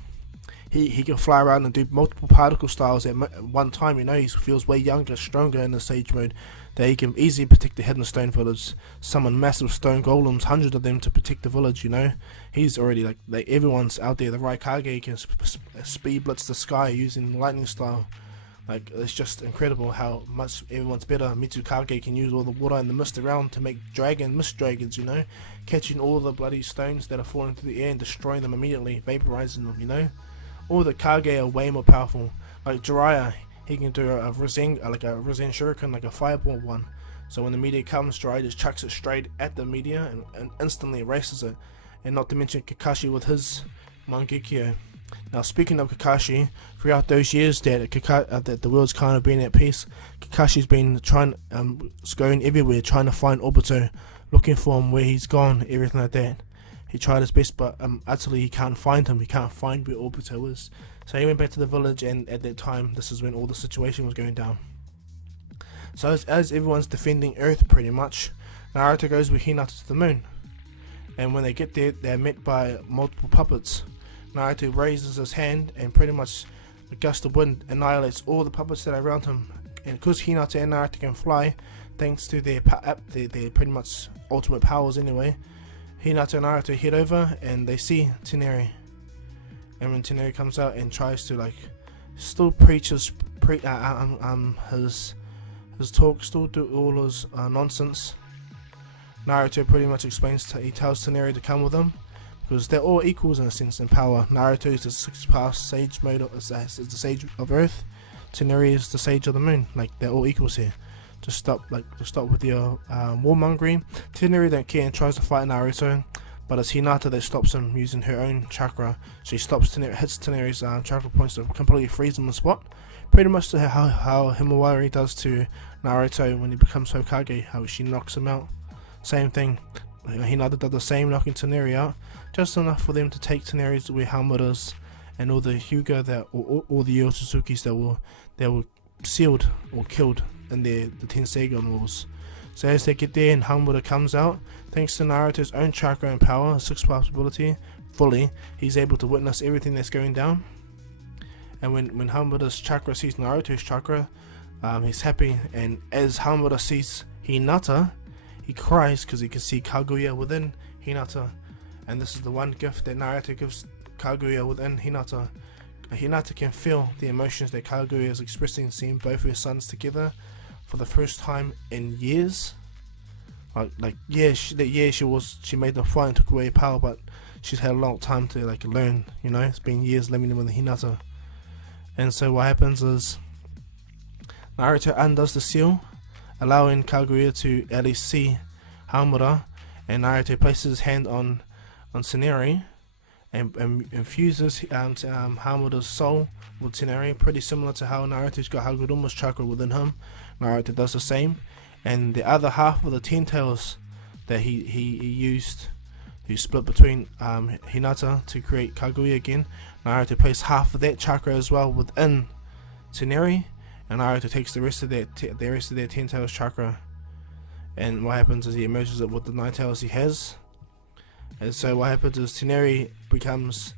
he can fly around and do multiple particle styles at one time. You know, he feels way younger, stronger in the Sage mode, that he can easily protect the Hidden Stone Village, summon massive stone golems, 100 of them to protect the village, you know. He's already, like everyone's out there. The Raikage can speed blitz the sky using lightning style. Like, it's just incredible how much everyone's better. Mitsukage can use all the water and the mist around to make mist dragons, you know, catching all the bloody stones that are falling through the air and destroying them immediately, vaporizing them, you know. All the Kage are way more powerful. Like Jiraiya, he can do a Rasen Shuriken, like a fireball one. So when the meteor comes, Jiraiya just chucks it straight at the meteor and instantly erases it. And not to mention Kakashi with his Mangekyo. Now speaking of Kakashi, throughout those years that the world's kind of been at peace, Kakashi's been going everywhere, trying to find Obito, looking for him, where he's gone, everything like that. He tried his best, but utterly he can't find him. He can't find where Obito is. So he went back to the village, and at that time, this is when all the situation was going down. So as everyone's defending Earth pretty much, Naruto goes with Hinata to the moon. And when they get there, they're met by multiple puppets. Naruto raises his hand, and pretty much a gust of wind annihilates all the puppets that are around him. And because Hinata and Naruto can fly, thanks to their pretty much ultimate powers anyway, Hinata and Naruto head over and they see Toneri. And when Toneri comes out and tries to, like, still preach his his talk, still do all his nonsense, Naruto pretty much explains, he tells Toneri to come with him, because they're all equals in a sense in power. Naruto is the 6th past sage mode, is the sage of Earth. Toneri is the sage of the moon. Like, they're all equals here. Just stop with your warmongering. Toneri don't care and tries to fight Naruto, but it's Hinata that stops him using her own chakra. She stops hits Toneri's chakra points to completely freeze him on the spot. Pretty much how Himawari does to Naruto when he becomes Hokage, how she knocks him out. Same thing. Hinata did the same, knocking Toneri out, just enough for them to take Toneri's Uehamuras and all the Hyuga that all the Otsutsuki's that were sealed or killed in the Tenseigan Wars. So as they get there and Hamura comes out, thanks to Naruto's own chakra and power, 6th past ability, fully, he's able to witness everything that's going down. And when Hamura's chakra sees Naruto's chakra, he's happy, and as Hamura sees Hinata, he cries because he can see Kaguya within Hinata. And this is the one gift that Naruto gives Kaguya within Hinata. Hinata can feel the emotions that Kaguya is expressing, seeing both her sons together for the first time in years. She made them fight and took away power, but she's had a long time to learn. It's been years living with Hinata. And so what happens is Naruto undoes the seal, allowing Kaguya to at least see Hamura, and Naruto places his hand on Toneri and infuses Hamura's soul with Toneri, pretty similar to how Naruto's got Hagoromo's chakra within him. Naruto does the same, and the other half of the 10 tails that he used, he split between Hinata to create Kaguya again. Naruto placed half of that chakra as well within Toneri, and Naruto takes the rest of their 10 tails chakra, and what happens is he merges it with the 9 tails he has. And so what happens is Toneri becomes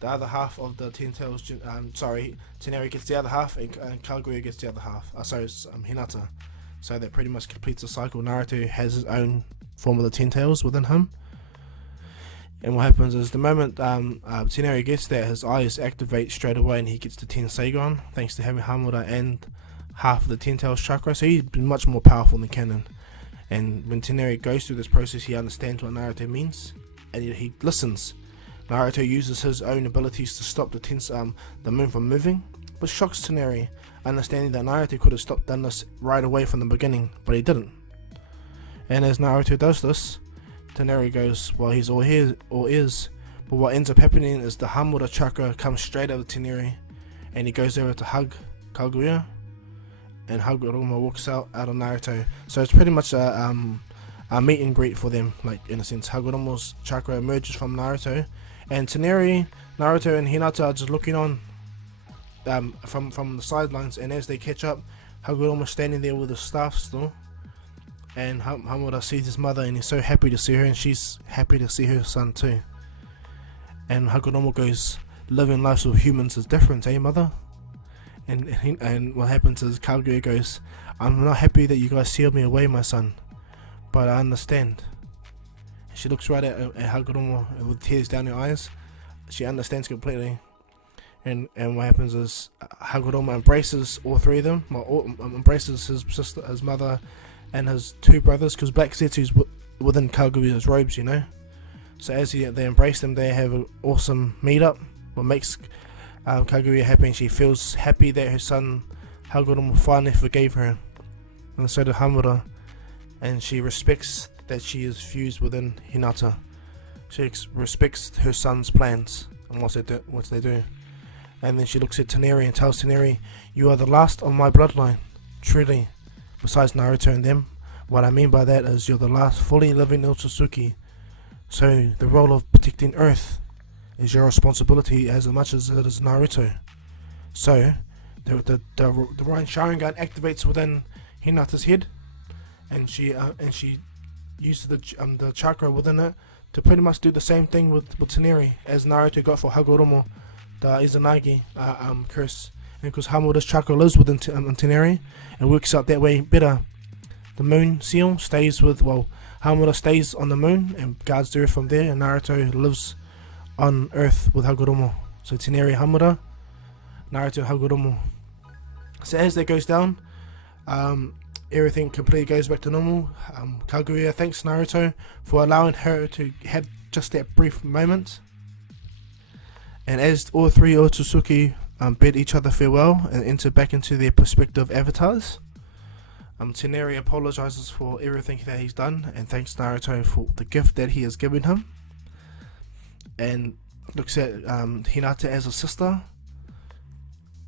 the other half of the 10 tails. Toneri gets the other half, and Kaguya gets the other half. Hinata. So that pretty much completes the cycle. Naruto has his own form of the 10 tails within him. And what happens is the moment Toneri gets that, his eyes activate straight away, and he gets the Tenseigan, thanks to having Hamura and half of the 10 tails chakra. So he's been much more powerful than canon. And when Toneri goes through this process, he understands what Naruto means, and he listens. Naruto uses his own abilities to stop the moon from moving, but shocks Toneri, understanding that Naruto could have done this right away from the beginning, but he didn't. And as Naruto does this, Toneri goes, well, he's all ears, but what ends up happening is the Hamura chakra comes straight out of Toneri, and he goes over to hug Kaguya, and Hagoromo walks out of Naruto. So it's pretty much a meet and greet for them, in a sense. Hagoromo's chakra emerges from Naruto, and Toneri, Naruto, and Hinata are just looking on from the sidelines, and as they catch up, Hagoromo's standing there with his staff still, and Hamura sees his mother, and he's so happy to see her, and she's happy to see her son too. And Hagoromo goes, living lives with humans is different, eh, mother? And what happens is Kaguya goes, I'm not happy that you guys sealed me away, my son, but I understand. She looks right at Hagoromo with tears down her eyes. She understands completely. And what happens is Hagoromo embraces all three of them. Embraces his sister, his mother, and his 2 brothers, because Black Zetsu's within Kaguya's robes, So as they embrace them, they have an awesome meetup. What makes Kaguya happy, and she feels happy that her son Hagoromo finally forgave her, and so did Hamura, and she respects that she is fused within Hinata. She respects her son's plans and what they do. And then she looks at Toneri and tells Toneri, you are the last of my bloodline, truly, besides Naruto and them. What I mean by that is you're the last fully living Otsutsuki, so the role of protecting Earth is your responsibility as much as it is Naruto. So the Rain Sharingan activates within Hinata's head, and she uses the chakra within it to pretty much do the same thing with Toneri as Naruto got for Hagoromo, the Izanagi curse. And because Hamura's chakra lives within Toneri and works out that way better, the moon seal stays with, Hamura stays on the moon and guards the earth from there, and Naruto lives on Earth with Hagoromo. So Toneri Hamura, Naruto Hagoromo. So as that goes down, everything completely goes back to normal. Kaguya thanks Naruto for allowing her to have just that brief moment. And as all three Otsutsuki bid each other farewell and enter back into their respective avatars, Teneri apologizes for everything that he's done and thanks Naruto for the gift that he has given him, and looks at Hinata as a sister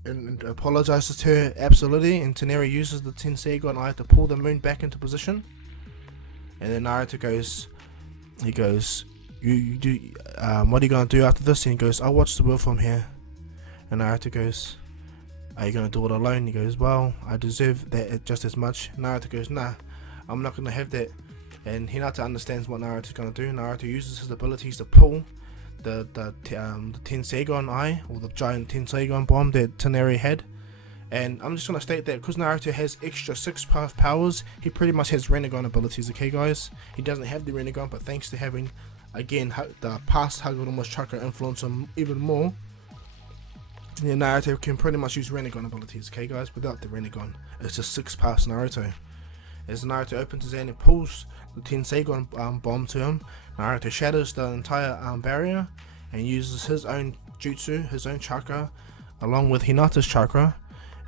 and apologizes to her absolutely. And Teneri uses the Tenseigon Eye to pull the moon back into position, and then Naruto goes, you do, what are you gonna do after this? And he goes, I'll watch the world from here. And Naruto goes, are you gonna do it alone? He goes, well, I deserve that just as much. Naruto goes, nah, I'm not gonna have that. And Hinata understands what Naruto's gonna do. Naruto uses his abilities to pull the Tenseigon Eye, or the giant Tenseigon bomb that Teneri had. And I'm just gonna state that because Naruto has extra 6 powers, he pretty much has Rinnegan abilities, okay guys? He doesn't have the Rinnegan, but thanks to having, again, the past Hagoromo's chakra influence him even more, yeah, Naruto can pretty much use Rinnegan abilities, okay guys? Without the Rinnegan, it's just 6 past Naruto. As Naruto opens his hand and pulls the Tenseigon bomb to him, Naruto shatters the entire barrier and uses his own jutsu, his own chakra, along with Hinata's chakra,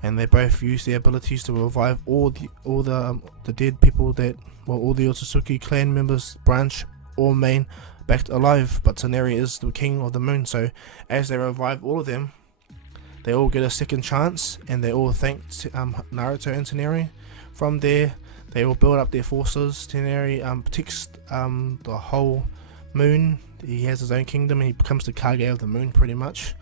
and they both use their abilities to revive all the dead people that, well, all the Otsutsuki clan members, branch or main, back alive. But Teneri is the king of the moon, so as they revive all of them, they all get a second chance, and they all thank Naruto and Teneri. From there, they all build up their forces. Teneri protects the whole moon. He has his own kingdom, and he becomes the Kage of the moon, pretty much.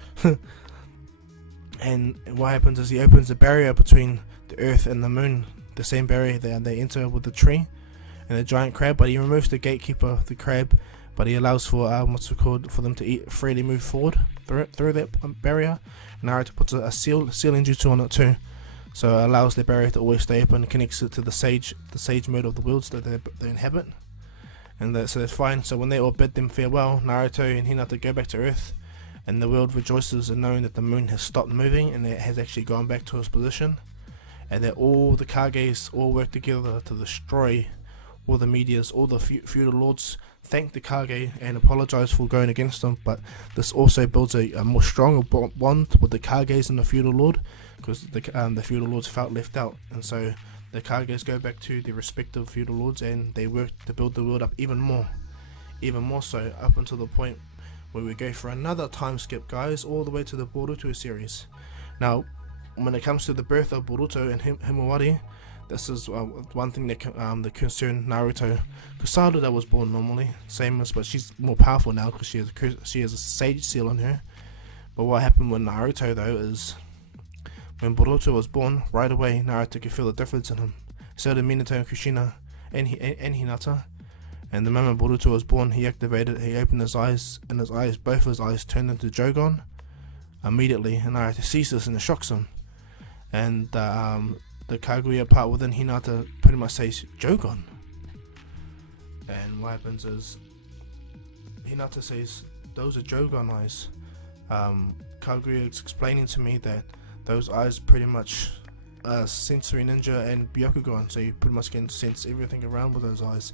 And what happens is he opens a barrier between the earth and the moon, the same barrier that they enter with the tree and the giant crab. But he removes the gatekeeper, the crab, but he allows for for them to freely move forward through that barrier. And Naruto puts a sealing jutsu on it too, so it allows the barrier to always stay open, connects it to the sage mode of the worlds that they inhabit, and so that's fine. So when they all bid them farewell, Naruto and Hinata go back to Earth, and the world rejoices in knowing that the moon has stopped moving and it has actually gone back to its position, and that all the Kages all work together to destroy all the meteors. All the feudal lords thank the Kage and apologize for going against them, but this also builds a more stronger bond with the Kages and the feudal lord, because the feudal lords felt left out, and so the Kages go back to their respective feudal lords and they work to build the world up even more so, up until the point where we go for another time skip, guys, all the way to the Boruto series. Now, when it comes to the birth of Boruto and Himawari, this is one thing that concerned Naruto. Kusada was born normally, same as, but she's more powerful now because she has a sage seal on her. But what happened with Naruto though is, when Boruto was born, right away Naruto could feel the difference in him. So did Minato and Kushina and Hinata. And the moment Boruto was born, he opened his eyes, and both his eyes turned into Jogon immediately, and Naruto sees this and it shocks him. And the Kaguya part within Hinata pretty much says Jogon. And what happens is Hinata says, those are Jogon eyes. Kaguya is explaining to me that those eyes pretty much are sensory ninja and Byakugan, so you pretty much can sense everything around with those eyes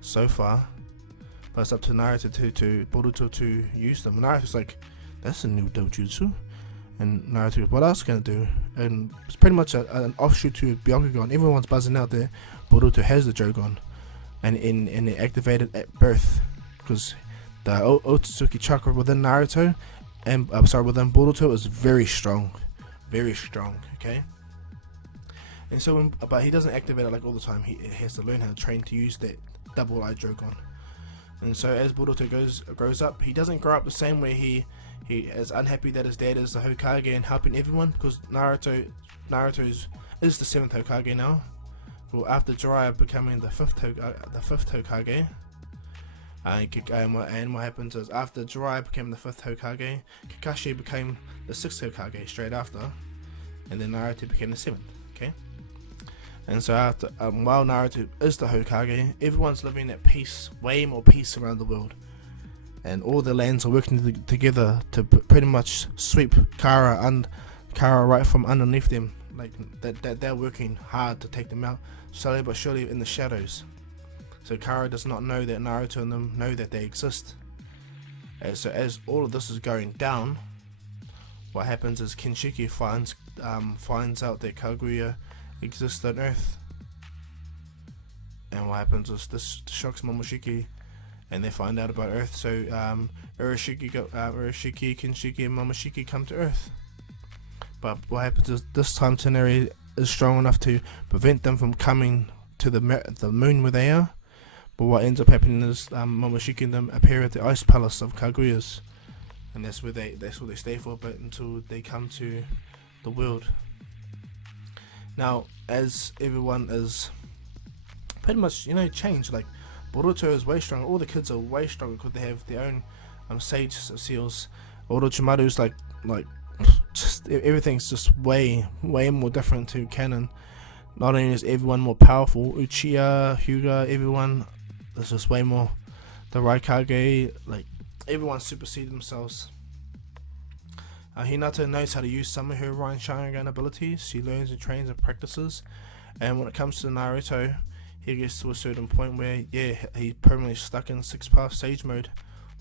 so far. But it's up to Naruto to Boruto to use them. And Naruto's like, that's a new dojutsu. And Naruto goes, what else can I do? And it's pretty much an offshoot to Byakugan. Everyone's buzzing out there. Boruto has the Jogon, and it activated at birth, because the Otsutsuki chakra within Naruto and within Boruto is very strong, okay. And so, but he doesn't activate it like all the time. He has to learn how to train to use that double-eyed Jogon. And so as Boruto grows up, he doesn't grow up the same way. He is unhappy that his dad is the Hokage and helping everyone, because Naruto is the 7th Hokage now. Well, after Jiraiya becoming the 5th Hokage. And what happens is, after Jiraiya became the 5th Hokage, Kakashi became the 6th Hokage straight after, and then Naruto became the 7th. Okay. And so after, while Naruto is the Hokage, everyone's living at peace, way more peace around the world. And all the lands are working together to pretty much sweep Kara right from underneath them. like that they're working hard to take them out, slowly but surely in the shadows. So Kara does not know that Naruto and them know that they exist. And so as all of this is going down, what happens is Kinshiki finds out that Kaguya exists on Earth. And what happens is this shocks Momoshiki, and they find out about Earth. So Urashiki, Kinshiki, and Momoshiki come to Earth. But what happens is this time Toneri is strong enough to prevent them from coming to the moon where they are. But what ends up happening is Momoshiki and them appear at the ice palace of Kaguya's, and that's where they stay for a bit until they come to the world. Now, as everyone is pretty much changed, like Boruto is way stronger. All the kids are way stronger because they have their own sage seals. Orochimaru's like just everything's just way more different to canon. Not only is everyone more powerful, Uchiha, Hyuga, everyone is just way more. The Raikage, like everyone superseded themselves. Hinata knows how to use some of her Rain Sharingan abilities. She learns and trains and practices. And when it comes to Naruto, he gets to a certain point where he's permanently stuck in 6-path sage mode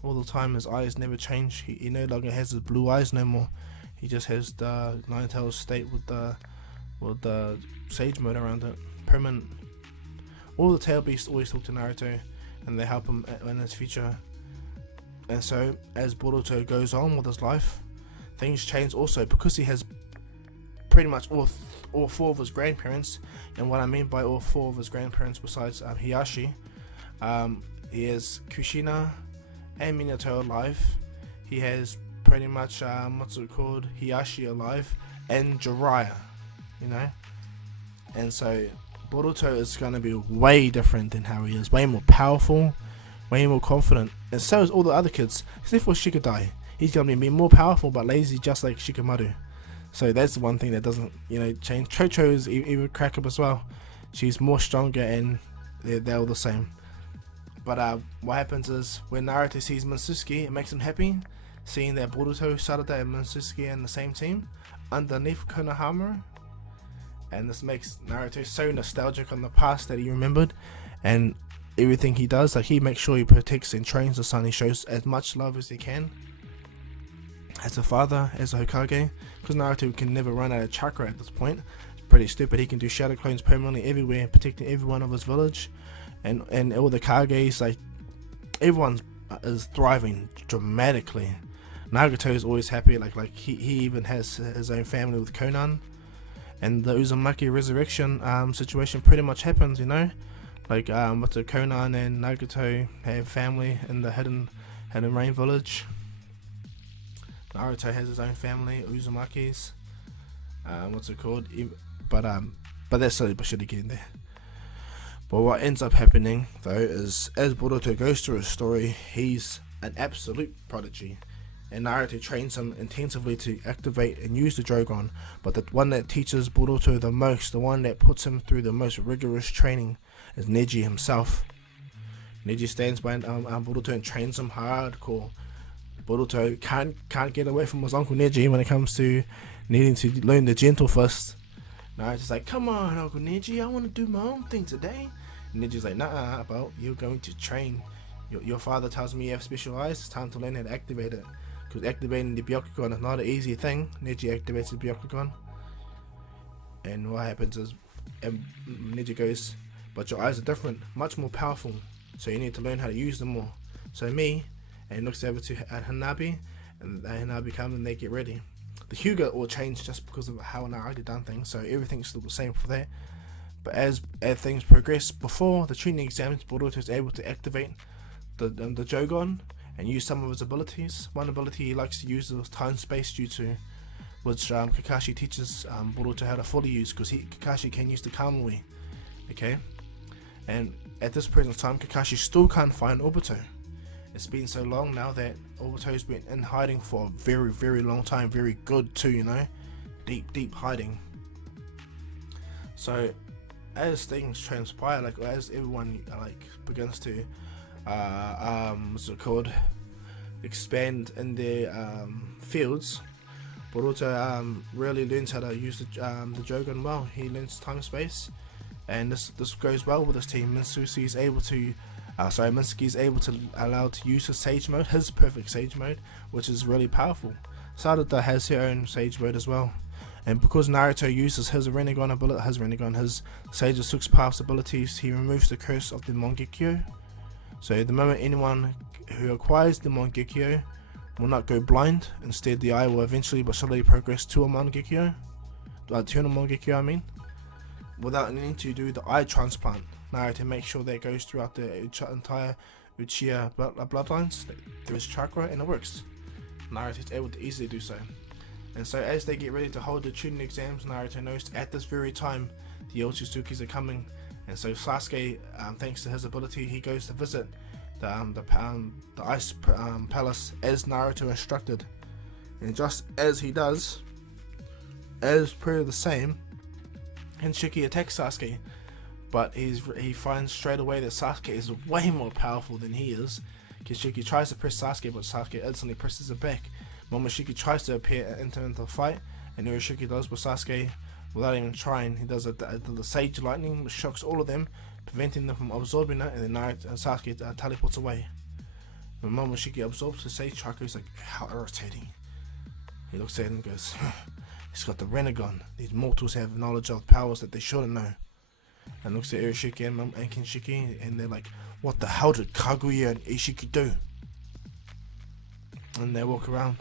all the time. His eyes never change. He no longer has his blue eyes no more. He just has the Nine-Tails state with the sage mode around it, permanent. All the tail beasts always talk to Naruto, and they help him in his future. And so, as Boruto goes on with his life, things change also, because he has pretty much all 4 of his grandparents. And what I mean by all 4 of his grandparents, besides Hiyashi, he has Kushina and Minato alive. He has pretty much Hiyashi alive, and Jiraiya, And so Boruto is going to be way different than how he is, way more powerful, way more confident, and so is all the other kids, except for Shikadai. He's going to be more powerful but lazy, just like Shikamaru. So that's the one thing that doesn't change. Chocho is even crack up as well. She's more stronger, and they're all the same. But what happens is, when Naruto sees Mitsuki, it makes him happy, seeing that Boruto, Sarada, and Mitsuki are in the same team underneath Konohamaru. And this makes Naruto so nostalgic on the past that he remembered, and everything he does, like he makes sure he protects and trains the son. He shows as much love as he can as a father, as a Hokage, because Naruto can never run out of chakra at this point. It's pretty stupid. He can do shadow clones permanently everywhere, protecting everyone of his village, and all the Kages, like everyone is thriving dramatically. Nagato is always happy, like he even has his own family with Conan. And the Uzumaki resurrection situation pretty much happens, like with the Conan and Nagato have family in the hidden rain village. Naruto has his own family, Uzumaki's. But that's slowly but surely getting there. But what ends up happening though is, as Boruto goes through his story, he's an absolute prodigy. And Naruto trains him intensively to activate and use the Drogon, but the one that teaches Boruto the most, the one that puts him through the most rigorous training, is Neji himself. Neji stands by Boruto and trains him hardcore. Boruto can't get away from his uncle Neji when it comes to needing to learn the Gentle Fist. Naruto's like, come on Uncle Neji, I want to do my own thing today. And Neji's like, nah, about you're going to train. Your father tells me you have special eyes, it's time to learn how to activate it. Because activating the Byakugan is not an easy thing. Neji activates the Byakugan, and what happens is, Neji goes, but your eyes are different, much more powerful, so you need to learn how to use them more. So me, and he looks over to Hanabi, and Hanabi come and they get ready. The Hyuga all changed just because of how Naruto done things, so everything's still the same for that. But as things progress, before the training exams, Boruto is able to activate the Jogon and use some of his abilities. One ability he likes to use is Time Space Jutsu, which Kakashi teaches Boruto how to fully use, because Kakashi can use the Kamui. Okay? And at this present time, Kakashi still can't find Obito. It's been so long now that Obito's been in hiding for a very, very long time. Very good too, deep hiding. So as things transpire, as everyone begins to expand in their fields, Boruto really learns how to use the Jogan well. He learns time space, and this goes well with his team. Mitsuki is able to allow to use his Sage mode, his perfect Sage mode, which is really powerful. Sarada has her own Sage mode as well, and because Naruto uses his Sage of Six Paths abilities, he removes the curse of the Mangekyo. So the moment anyone who acquires the Mangekyo will not go blind. Instead, the eye will eventually but slowly progress to a Mangekyo, eternal Mangekyo, I mean, without needing to do the eye transplant. Naruto makes sure that it goes throughout the entire Uchiha bloodlines through his chakra, and it works. Naruto is able to easily do so. And so as they get ready to hold the Chunin exams, Naruto knows at this very time the Otsutsukis are coming, and so Sasuke, thanks to his ability, he goes to visit the ice palace as Naruto instructed. And just as he does, as per the same, Hinata attacks Sasuke, but he finds straight away that Sasuke is way more powerful than he is. Hinata tries to press Sasuke, but Sasuke instantly presses it back. Momoshiki tries to appear into the fight, and Urashiki does, but Sasuke, without even trying, he does the Sage Lightning, which shocks all of them, preventing them from absorbing it, and then Naruto and Sasuke teleports away. When Momoshiki absorbs the Sage Chakra, he's like, how irritating. He looks at it and goes, he's got the Rinnegan. These mortals have knowledge of powers that they shouldn't know. And looks at Urashiki and Kinshiki, and they're like, what the hell did Kaguya and Ishiki do? And they walk around,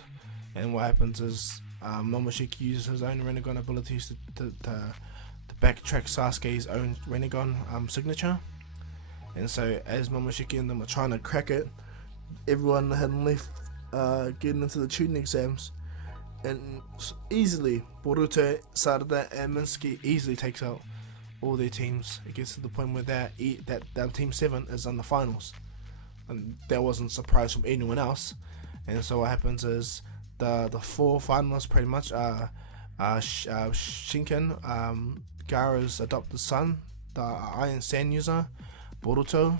and what happens is Momoshiki uses his own Rinnegan abilities to backtrack Sasuke's own Rinnegan signature. And so as Momoshiki and them are trying to crack it, everyone had left getting into the Chunin exams, and easily Boruto, Sarada and Mitsuki easily takes out all their teams. It gets to the point where that Team 7 is on the finals, and that wasn't a surprise from anyone else. And so what happens is the four finalists pretty much are Shinken, Gaara's adopted son, the Iron Sand user, Boruto,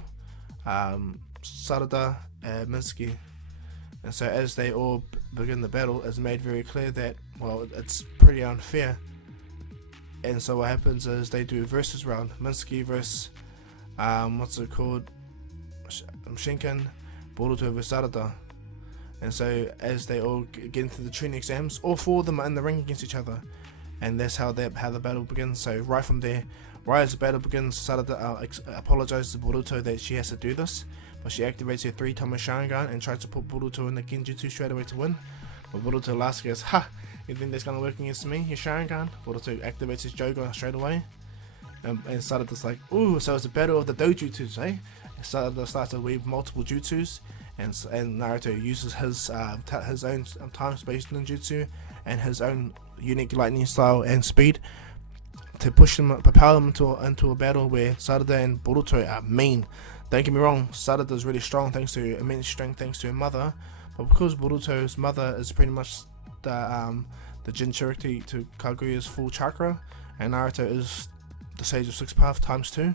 Sarada, and Mitsuki. And so as they all begin the battle, it's made very clear that, well, it's pretty unfair. And so what happens is they do a versus round, Mitsuki versus Shinken, Boruto versus Sarada. And so as they all get into the Chunin exams, all four of them are in the ring against each other, and that's how the battle begins. So right from there, right as the battle begins, Sarada apologizes to Boruto that she has to do this, but she activates her 3-timer Sharingan and tries to put Boruto in the Genjutsu straight away to win. But Boruto last goes, ha! You think that's gonna work against me, your Sharingan? Boruto activates his Jogan straight away, and Sarada's like, ooh, so it's a battle of the dojutsus, eh? And Sarada starts to weave multiple jutsus, and Naruto uses his own time-space ninjutsu and his own unique lightning style and speed to propel them into a battle where Sarada and Boruto are mean. Don't get me wrong, Sarada is really strong thanks to immense strength thanks to her mother, but because Boruto's mother is pretty much the Jinchuriki to Kaguya's full chakra, and Naruto is the Sage of Six Paths times 2,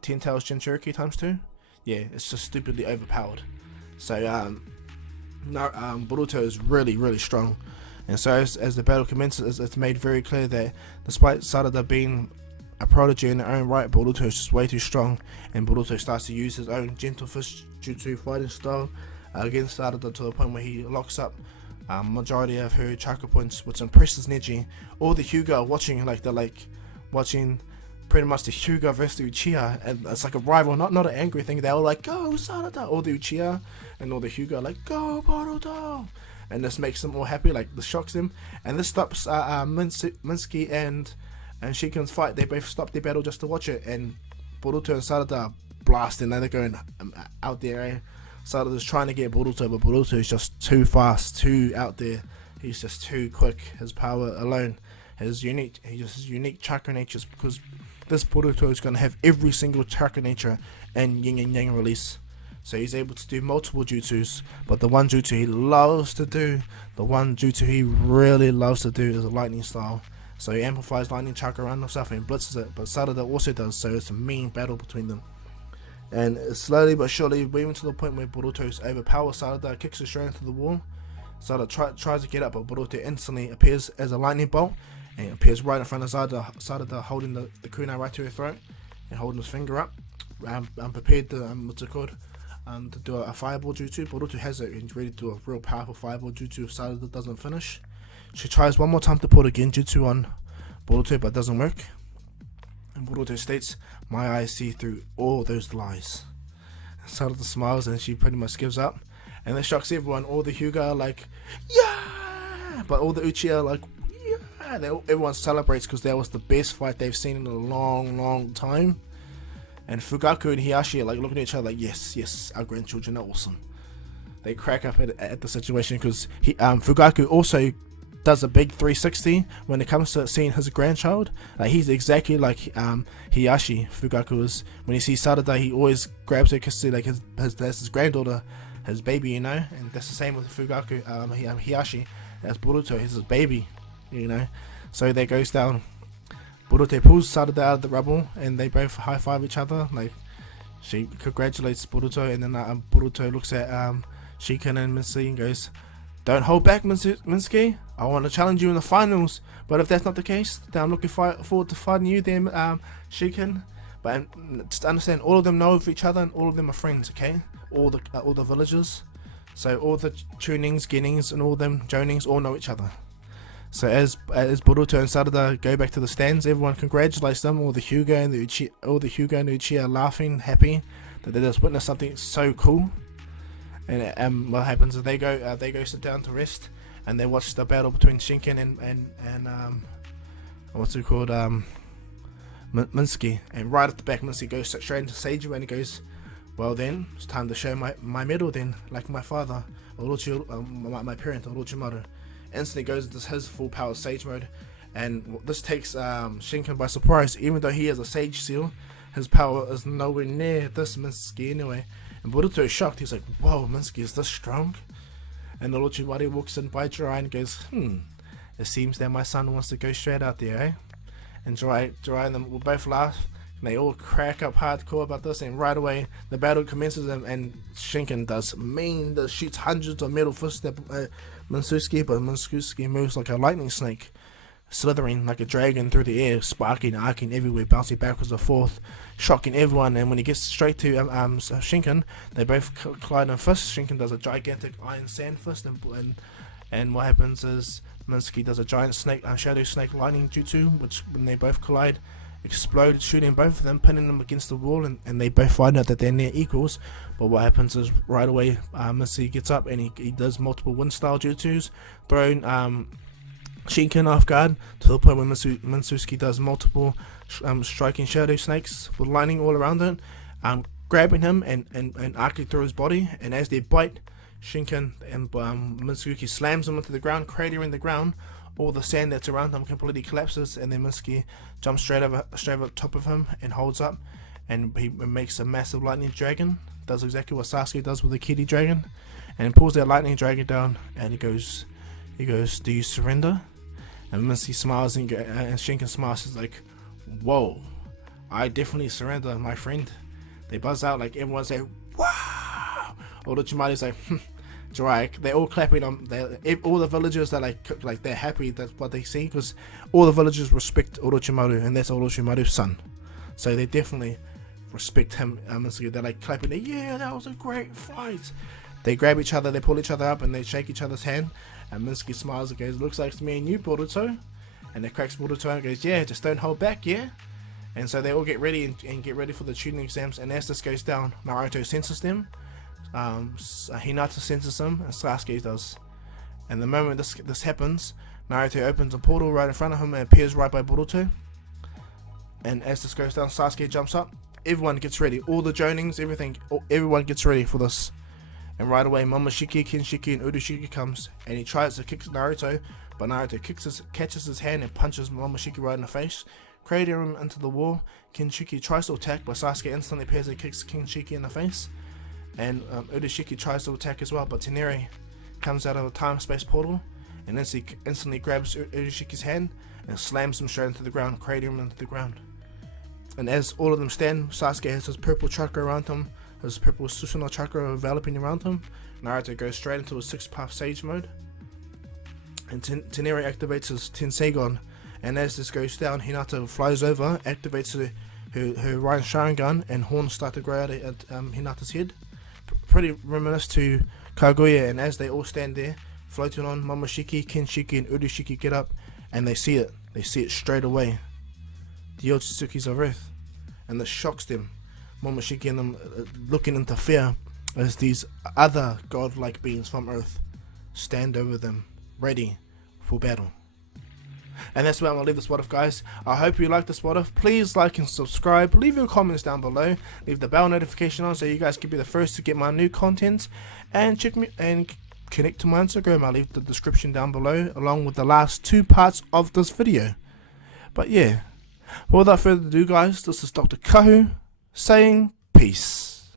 10 Tails Jinchuriki times 2, yeah, it's just stupidly overpowered. So Boruto is really strong, and so as the battle commences, it's made very clear that despite Sarada being a prodigy in her own right, Boruto is just way too strong, and Boruto starts to use his own gentle fist jutsu fighting style against Sarada to the point where he locks up majority of her chakra points, which impresses Neji. All the Hyuga are watching, like they're like watching pretty much the Hyuga versus the Uchiha, and it's like a rival, not an angry thing. They're all like, go Sarada, all the Uchiha and all the Hyuga are like, go Boruto, and this makes them all happy, like this shocks them, and this stops Mitsuki and Shinken's fight. They both stop their battle just to watch it, and Boruto and Sarada are blasting. Now they're going out there, eh? Sarada's trying to get Boruto, but Boruto is just too fast, too out there. He's just too quick. His power alone, his unique chakra natures, because this Boruto is going to have every single chakra nature and yin and yang release. So he's able to do multiple jutsus, but the one jutsu he loves to do, the one jutsu he really loves to do is a lightning style. So he amplifies lightning chakra around himself and blitzes it, but Sarada also does, so it's a mean battle between them. And slowly but surely, weaving to the point where Boruto's overpowered Sarada, kicks her straight into the wall. Sada tries to get up, but Boruto instantly appears as a lightning bolt and appears right in front of Sada, holding the kunai right to her throat and holding his finger up. I'm prepared to to do a fireball jutsu. Boruto has it and ready to do a real powerful fireball jutsu if Sada doesn't finish. She tries one more time to put a genjutsu on Boruto, but it doesn't work. And Boruto states, "My eyes see through all those lies." Sada smiles and she pretty much gives up. And that shocks everyone. All the Hyuga are like, yeah! But all the Uchiha are like, yeah! Everyone celebrates because that was the best fight they've seen in a long time. And Fugaku and Hiyashi are like looking at each other like, yes, our grandchildren are awesome. They crack up at the situation because Fugaku also does a big 360 when it comes to seeing his grandchild. Like, he's exactly like Hiyashi. Fugaku is, when he sees Sarada, he always grabs her because like that's his granddaughter, his baby, you know. And that's the same with Fugaku, Hiyashi. That's Boruto, he's his baby, you know. So that goes down. Boruto pulls Sarada out of the rubble and they both high five each other. Like, she congratulates Boruto, and then Boruto looks at Shiken and Mitsuki and goes, "Don't hold back, Mitsuki. I want to challenge you in the finals. But if that's not the case, then I'm looking forward to fighting you then, Shiken." But just understand, all of them know of each other and all of them are friends, okay? All the villagers. So all the Chunings, Ginings, and all them Jonings all know each other. So as Boruto and Sarada go back to the stands, everyone congratulates them. All the Hyuga and the Uchiha are laughing, happy that they just witnessed something so cool. And what happens is they go sit down to rest, and they watch the battle between Shinken and what's it called, Minsky. And right at the back, Minsky goes straight into Seiju and he goes, "Well then, it's time to show my medal then, like my father, my parent, Orochimaru." Instantly goes into his full power Sage mode, and this takes Shinken by surprise. Even though he has a Sage seal, his power is nowhere near this Minsky anyway. And Boruto is shocked. He's like, "Whoa, Minsky is this strong?" And Orochimaru walks in by Jiraiya and goes, "It seems that my son wants to go straight out there, eh?" And Jiraiya and them will both laugh. And they all crack up hardcore about this, and right away the battle commences, and Shinken shoots hundreds of metal fists at Minsky, but Minsky moves like a lightning snake, slithering like a dragon through the air, sparking, arcing everywhere, bouncing backwards and forth, shocking everyone. And when he gets straight to Shinken, they both collide in fists. Shinken does a gigantic iron sand fist, and what happens is Minsky does a giant shadow snake lightning jutsu, which when they both collide, explode, shooting both of them, pinning them against the wall, and they both find out that they're near equals. But what happens is right away Minsky gets up and he does multiple wind style jutsus, throwing Shinken off guard to the point where Minsky does multiple striking shadow snakes with lightning all around it, grabbing him and arcing through his body. And as they bite, Shinken and Minsky slams him into the ground, cratering the ground. All the sand that's around him completely collapses, and then Minsky jumps straight over top of him and holds up, and he makes a massive lightning dragon. Does exactly what Sasuke does with the Kitty dragon, and pulls that lightning dragon down. And he goes, "Do you surrender?" And Minsky smiles and Shinken smiles. He's like, "Whoa, I definitely surrender, my friend." They buzz out like everyone's like, "Wow!" Orochimaru's like, Jiraiya, they're all clapping on. All the villagers are like they're happy. That's what they see, because all the villagers respect Orochimaru, and that's Orochimaru's son. So they definitely respect him. They're like clapping. Yeah, that was a great fight. They grab each other, they pull each other up, and they shake each other's hand. And Minsky smiles and goes, "Looks like to me and you, Boruto." And they cracks Boruto and goes, "Yeah, just don't hold back, yeah." And so they all get ready and get ready for the tuning exams. And as this goes down, Naruto senses them. Hinata senses them, and Sasuke does. And the moment this happens, Naruto opens a portal right in front of him and appears right by Boruto. And as this goes down, Sasuke jumps up. Everyone gets ready. All the Jonings, everyone gets ready for this. And right away, Momoshiki, Kinshiki, and Urushiki comes, and he tries to kick Naruto, but Naruto catches his hand and punches Momoshiki right in the face, creating him into the wall. Kinshiki tries to attack, but Sasuke instantly appears and kicks Kinshiki in the face. And Urushiki tries to attack as well, but Teneri comes out of a time-space portal and instantly grabs Urushiki's hand and slams him straight into the ground, creating him into the ground. And as all of them stand, Sasuke has his purple chakra around him, his purple Susanoo chakra enveloping around him. Naruto goes straight into his 6-path Sage mode, and Teneri activates his Tensegon, and as this goes down, Hinata flies over, activates her Ryan Sharingan, and horns start to grow out at Hinata's head. Pretty reminiscent to Kaguya, and as they all stand there, floating on, Momoshiki, Kenshiki, and Urushiki get up, and they see it. They see it straight away. The Otsutsukis of Earth, and this shocks them. Momoshiki and them looking into fear as these other godlike beings from Earth stand over them, ready for battle. And that's where I'm going to leave this what if, guys. I hope you like this what if. Please like and subscribe. Leave your comments down below. Leave the bell notification on so you guys can be the first to get my new content. And check me and connect to my Instagram. I'll leave the description down below along with the last 2 parts of this video. But yeah, without further ado, guys, this is Dr. Kahu saying peace.